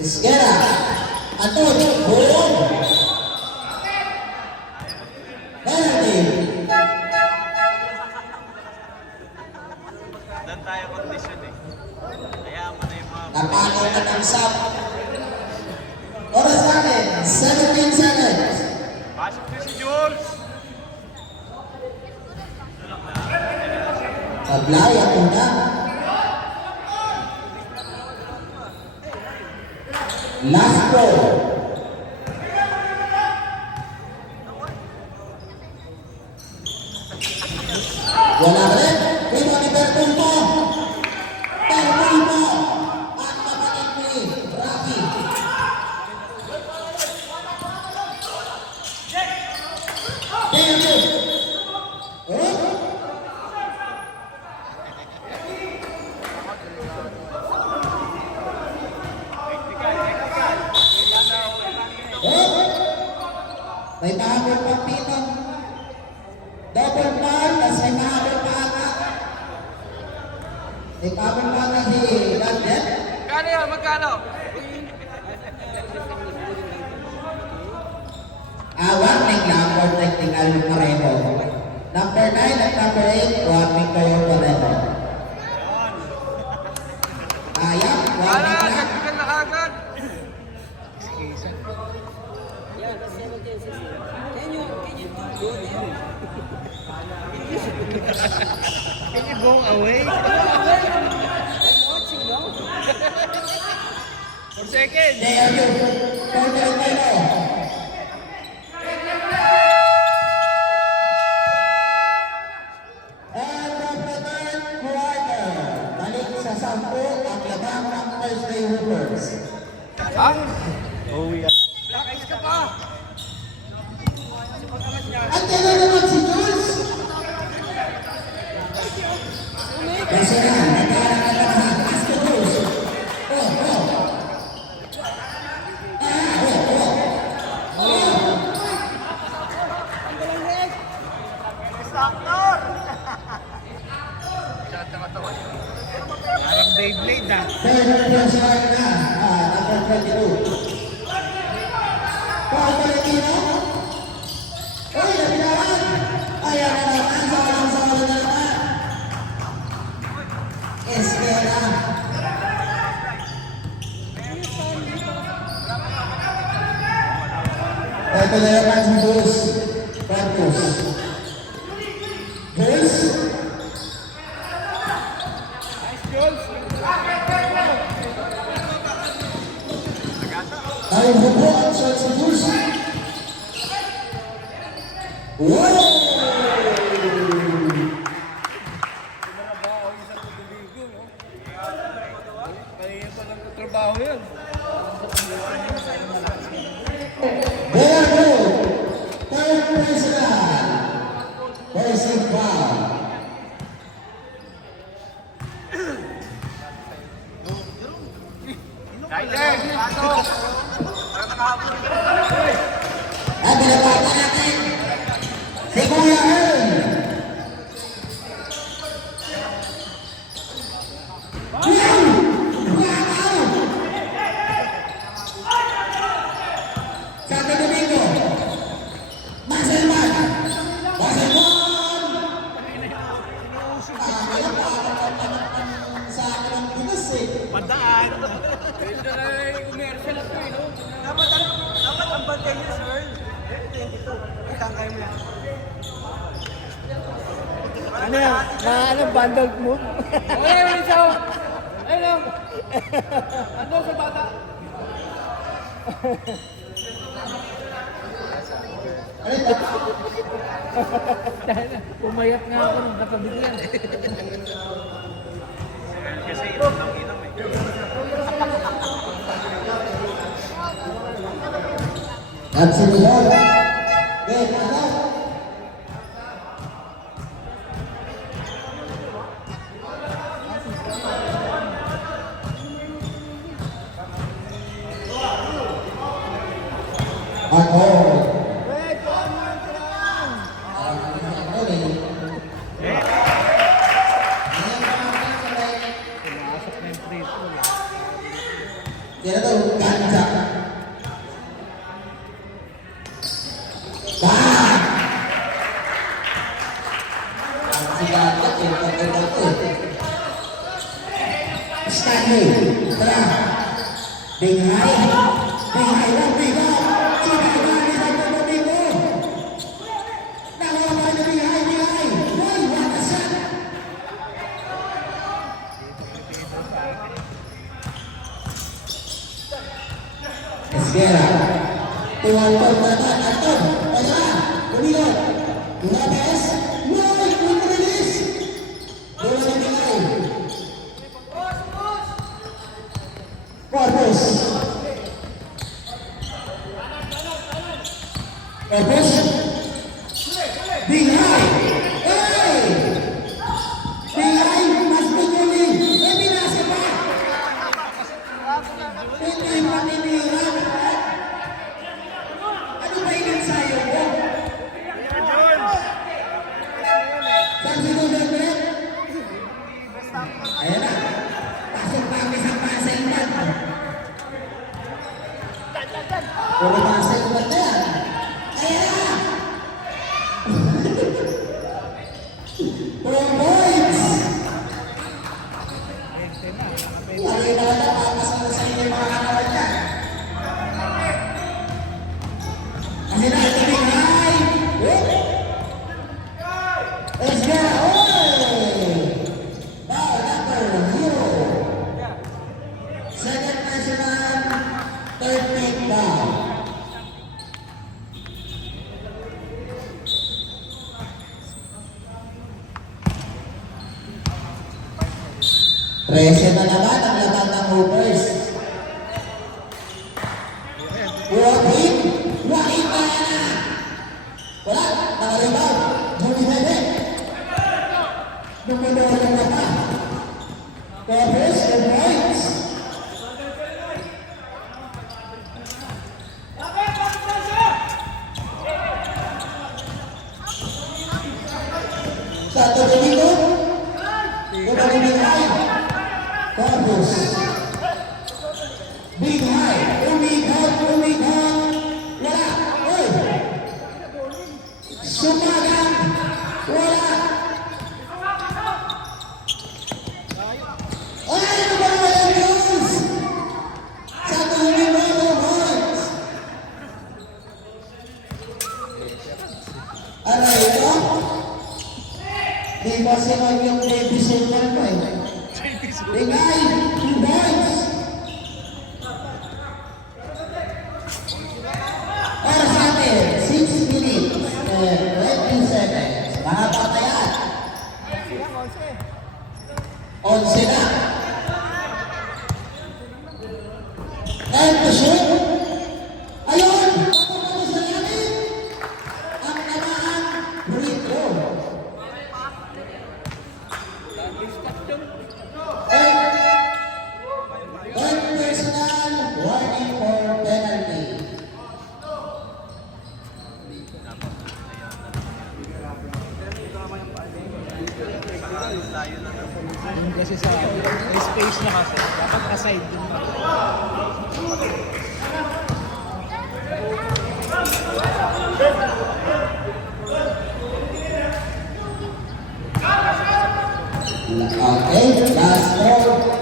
Esquera. Anton. Boom. Penalty. Doon tayo condition eh. Kaya mo na yung mga... Napalo na ng sub. Oras natin, 17 seconds. Pasok niyo si Jules! Sablay ang una. Last ball. Wala rin. Primo ni Bertulpo. Bertulpo. At kapatid ni Rafi. Bertulpo. Oh? May mahabol pang pitong double ball, tapos may mahabol pa ata. May mahabol pa ata si Gadget. Magkano yun? Magkano? Warning lang for technical Parejo. Number 9 at number 8, warning kayo Parejo. Ayan, warning lang. Technical na agad! Can you go away? 4 seconds. There you go. For Parejo. And of the third quarter, balik sa 10 ang labang ng Thursday Hoopers. Ha? Uwi yan. Nakais ka pa. At yan na naman si Jules. Kasi na, nagkaroon ka naman. Ask the Jules. Actor! Parang Beyblade ah. Third person na, number 22. Paul Valentino. Uy, nabilawan. Ayan na naman, sa na naman. Esquera. Ito na naman si Jules. Marcos. Jules. Ay, bubuhat siya si Jules. Wow! Kaya pa lang trabaho yun. There go. Third president. Person foul. At binabata natin si Kuya Earl. Santo Domingo. Marcelman. Marcelman. Sa akin ang Pinas eh. Padaan! Ito na yung commercial na ito eh, no? Dapat ang bantay niya, sir. 22. Itang kayo mo yan. Ano yan? Ano, bundled move? Okay, wala siya. Ayun. Ano sa bata? Ano ito? Pumayat nga ako nung katabigyan. Kasi inom ng inom eh. At si Lord. Okay, ano? Ako. Wait, one more round. Pumasok na yung free throw. Kaya ito, ganja. Bang! Si ganja, Stanley, tara. Binghay. Binghay lang, binghay. Sinagani sa pagpapin mo. Nawawa na binghay, binghay. Boy, wakasan. Esquera. Tuwal-tuwal na na. Aton. Pasa. Dumilo. Lopez. Boy, release. Bola na binghay. Corpus. Corpus. Binghay. Hey! Binghay, mas biguli. Eh, binasa pa. Hindi maninira. Ano ba inensayo mo? Saan sinunod? Ayan na. Pasok pa ang isang pasa ilan. Puro pasa ilan na yan. Ayan na. Pro points. Lagi na wala papas na sa inyo yung mga kanawan niya. Kasi na ito bigay. Let's go. Ball number 0. Second national, third pick down. Trese na naman ang laban ng Hoopers. Joaquin, Joaquin Mayana. Wala, nakalibaw. Bumibebe. Bumibebe na pa. Hoopers, good points. Satu begitu. Udah Binghay. Corpus. Binghay. Umighat. Wala. Uy. Sumagan. Wala. Ay, ano ba naman yung rules? Satu begitu. Points. Ano ito? Di ba sinag yung baby silver ko eh? Binghay, 2 points. Para sa atin, 6 minutes and 20 seconds. Mahaba pa yan. 11 na. And to shoot. Ayun! Papapapos na natin. Ang namaan, free throw. Third personal, warning for penalty. Yung kasi sa may space na kasi. Dapat aside dun na. Okay, last ball.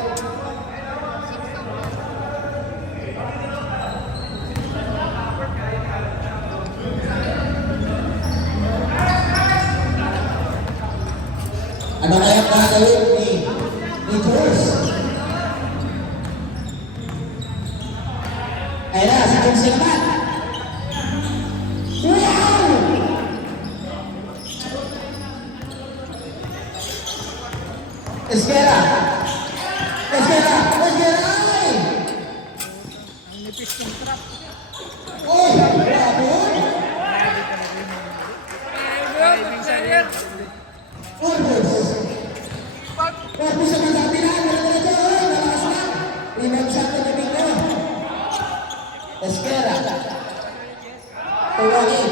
Ano kaya gagawin ni Cruz? Ayan na, si Quincy naman. Wow! Esquera! Esquera! Esquera! Ay! Ang nipis ng trap. Uy! Bravo! Corpus! Corpus naman sa pinan! Diretso! Nalakas na! Rebound shot na Domingo. Esquera! Tuwagin.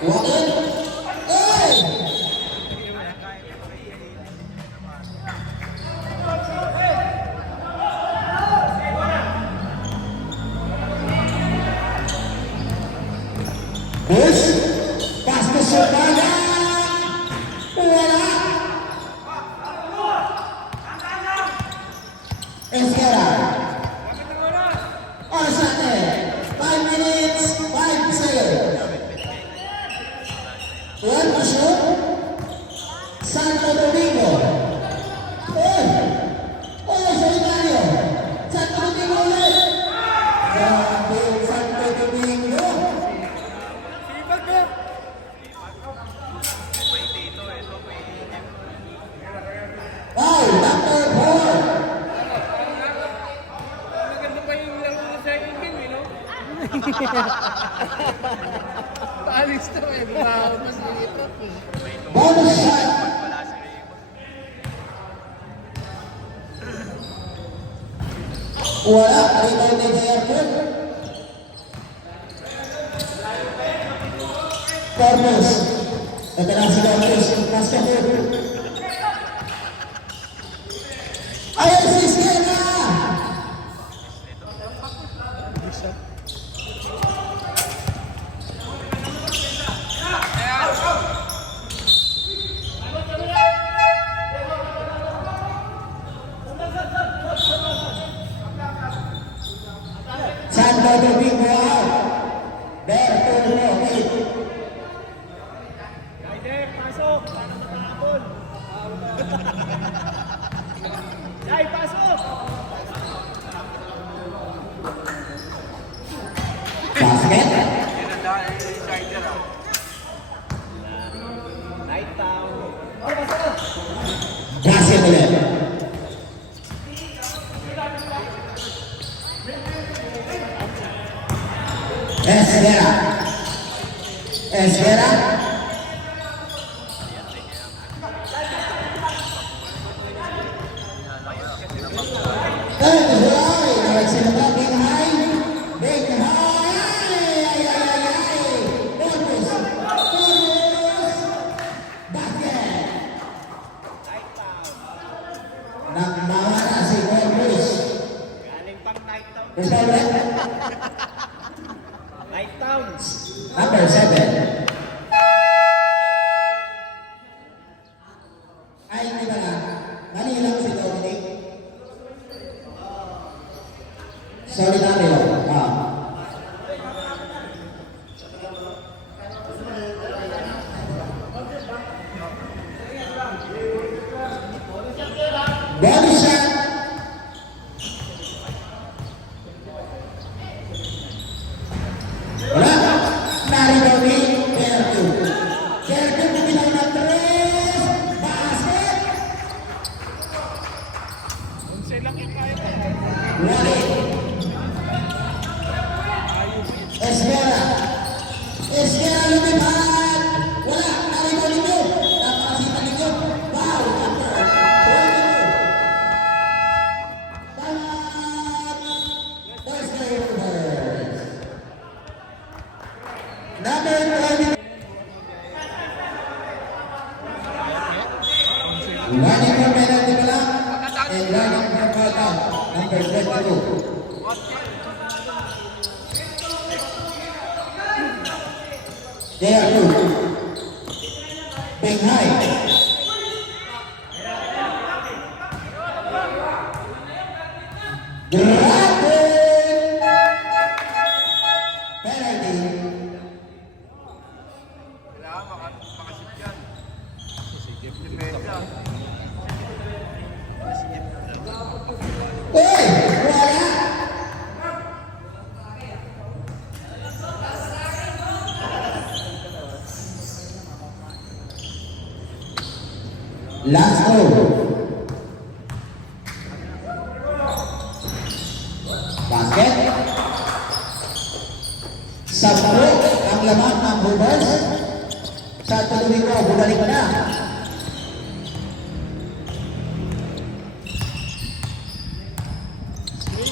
Tuwagin. Ay! Push. Pass to Sordana. Wala. Esquera. Oras natin. 5 minutes, 5 seconds. One to shoot. Santo Domingo. Oh! Oh, solitario. Santo Domingo ulit. Grabe, Santo Domingo. Wow, number 4. Maganda pa yung laro ng second game, you know? Paalis to eh, bumahon mas nilipat eh. Bonus shot. Wala si Raymond. Wala, rebound ni Jayapur. Corpus. Ito na si Corpus. Basketball. Ayan si Esquena. Santo Domingo out. Bertoldo hit. Ay, pasok! Ay, pasok! Basket. Ginanda yung Shider ah. Night town. Basket ulit. Esquera. Esquera. Big high. Big high. Ay, ay, ay, ay. Corpus. Corpus. Basket. Nagmawala si Corpus. Galing pang night town. Gusto ulit? Night town. Number 7. Ay, hindi ba na? Mali lang si Dominic. Solidario. Body shot. Wala. Narito ni Kertu. Kertu bilang na 3. Basket. Wali. Esquera. Esquera lumipat. Wala. Narito ninyo. Napakasita ninyo. Wow. Number 22. Tamat. First number. Number 20. Running for penalty pa lang. And running for foul out. Number 22. They are two. Big high. Grabe! Penalty. Kailangan makasip yan. Depensa. Uy! Wala! Last over. Basket. Sabro ang laman ng Hoovers. Santo Domingo, bumalik na.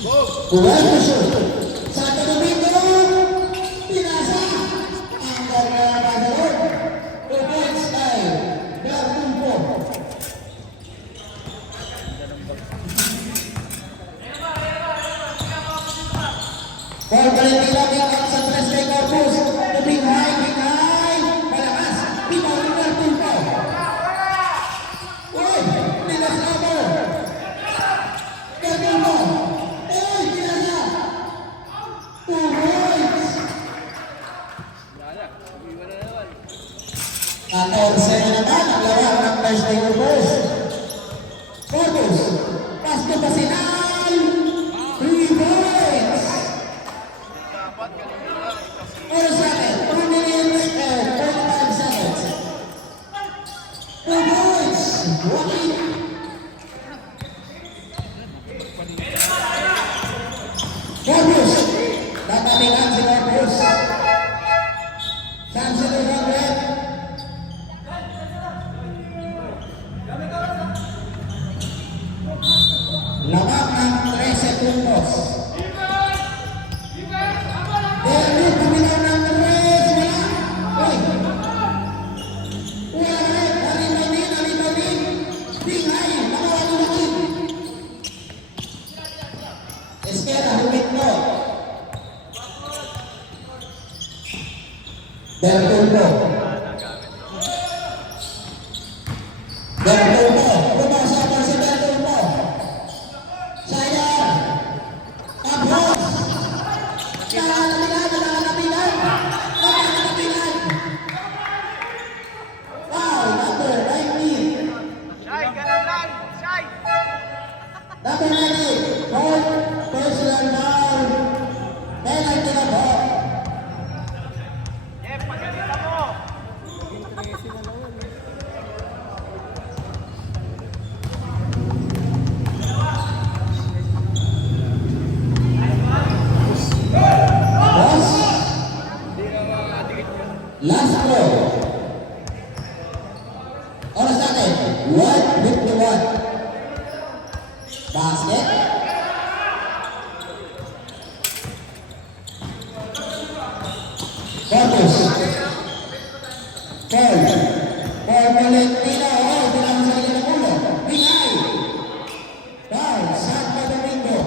Buwan to shoot. Santo Domingo. Pinasa. Ang gagawin. 2 points kay Gartumpo. Paul Valentina pick-up sa tres kay Corpus. Binghay. Malakas. Pipaw ni Gartumpo. Uy! Nilas Labo. Gartumpo. Uy! Pinasa. 2 points. 14 na naman ang laro ng first kay Corpus. Corpus. Pasto Pasinal. 3 points. Or second, 2 minutes and 45 seconds. 2 points. Joaquin. Corpus. Natamingan si Corpus. Samson Ronald. Lamang ng 13 puntos. Derby kumilaw ng tres. Uy! Uwaret, alitaw din. Binghay, nakawaliwakin. Esquera, humit mo. Bertoldo. Pumasok pa si Bertoldo. Sayang. Tapos. Nakakanapilan. Wow, number 19. Shy, ganun lang. Shy. Number 19. Fourth personal foul. Penalty na po. Yeah, pagalitan mo. Boss. Last throw. Oras natin. 1:51. Basket. Corpus. Paul. Paul Valentina. Oh, tinama sa kanya ng ulo. Bingay. Paul. Santo Domingo.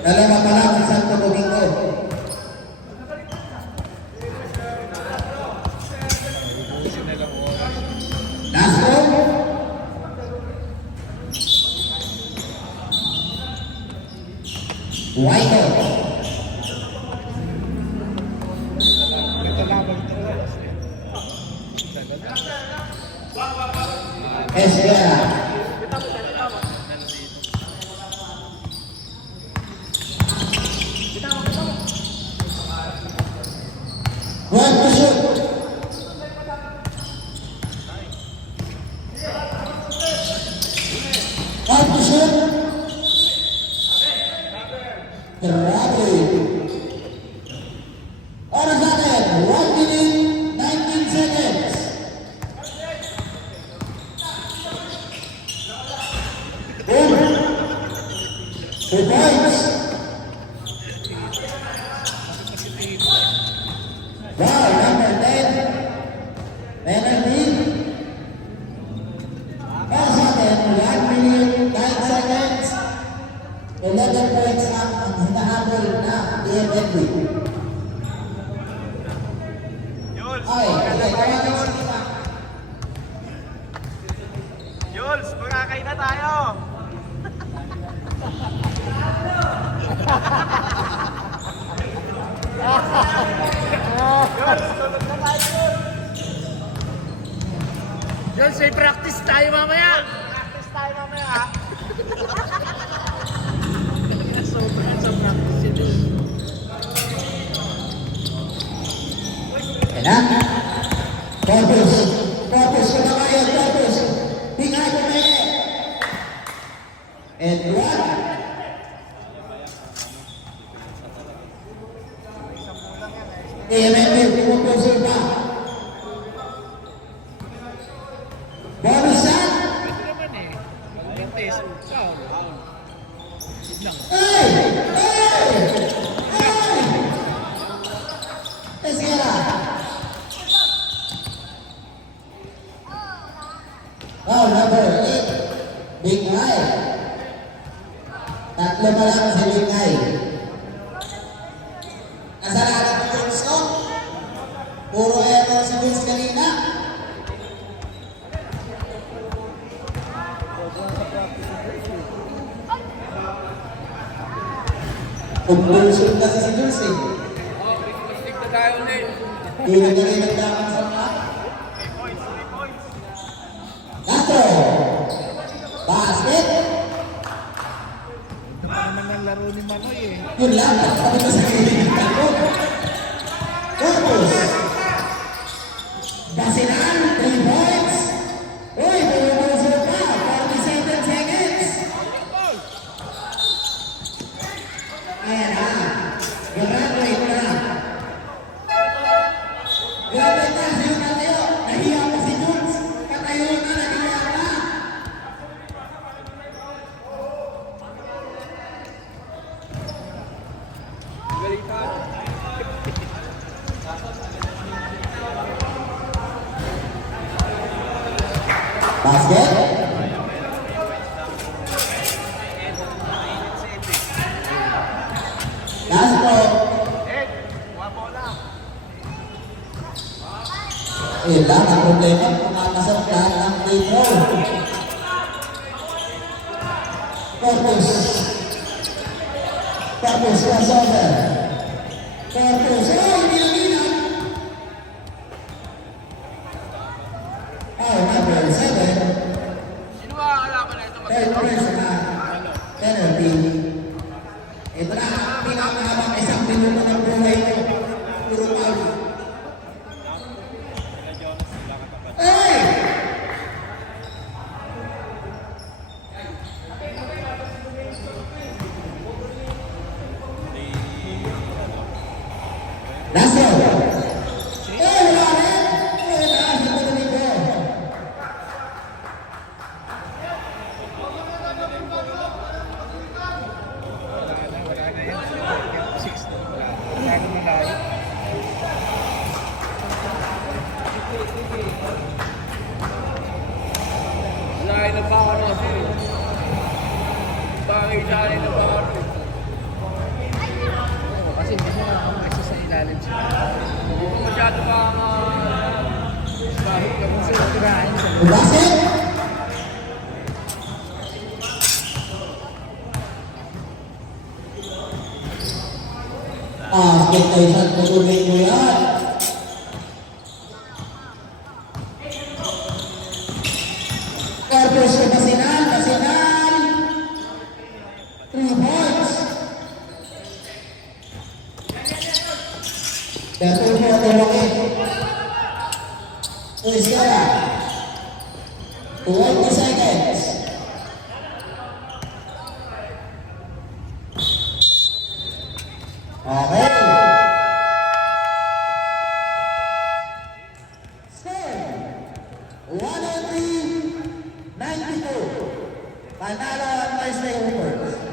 Dalawa pa lang sa Santo Domingo. Nasco. White. Esquera. One to shoot. One to shoot. Grabe. Oras natin, 1 minute, 19 seconds. Boom. 2 points. Wow, number 10. Penalty. Oras natin, 1 minute, 9 seconds. 11 points lang ang hinahabol na DMFB. Jules, Ay, okay, tawagin sa iba. Jules, Boracay na tayo. Jules, tulog na tayo. Jules, may practice tayo mamaya. Practice tayo mamaya. Yan na. Corpus. Corpus ko na kayo. Corpus. Tingnan ko na yun. And one. DMFB pumupuso pa. Bonus shot. Pwede naman eh. Magandang test. Foul. Yun lang. Hey! Hey! Hey! Esquera. Oh, number 8. Big Eye. Tatlo pa lang si Big Eye. Kasalanan ng Vince, no? Puro error si Vince kanina. Conversion kasi si Vince eh. Oh, big na tayo ulit. Hindi na rin nagdakan sa mga. Castro. Basket. Ito pa naman ang laro ni Manoy eh. Yun lang. Tapos na sa kailangan ko. Corpus. Basilan. 3 points. Uy, pumupuso pa. 47 seconds. Ayan ha. Graduate na. Graduate na. Sa'yo na tayo. Nahiya pa si Jules. Katayo na. Nahiya na. Galing tayo. Basket. Castro. Kuha bola. Yun lang ang problema. Pumakasok lahat ng free throw. Corpus. Corpus crossover. Corpus. Oh, hindi na nila. Oh, number 7. Sino ba kalaban na ito? Third person na penalty. Ito na, pinakahabang isang minuto ng buhay ko. Puro foul. Hey! Lasso! Eh, wala rin! Eh, taas ito na nito. Wala na yan. 6 na. Wala na malayo. Wala na pa ako na siya. Bagay sa akin na pa ako. Oo, kasi hindi mo nakakamaksa sa ilalim siya. Masyado pa ang bahit ka kung sila tirahin sa Basket! Expectation ko tubig mo yan. Corpus ko Basilan. 3 points. Pero mo tulungin. Esquera. 20 seconds. Okay. Score 103-92. Panalo ang Thursday Hoopers.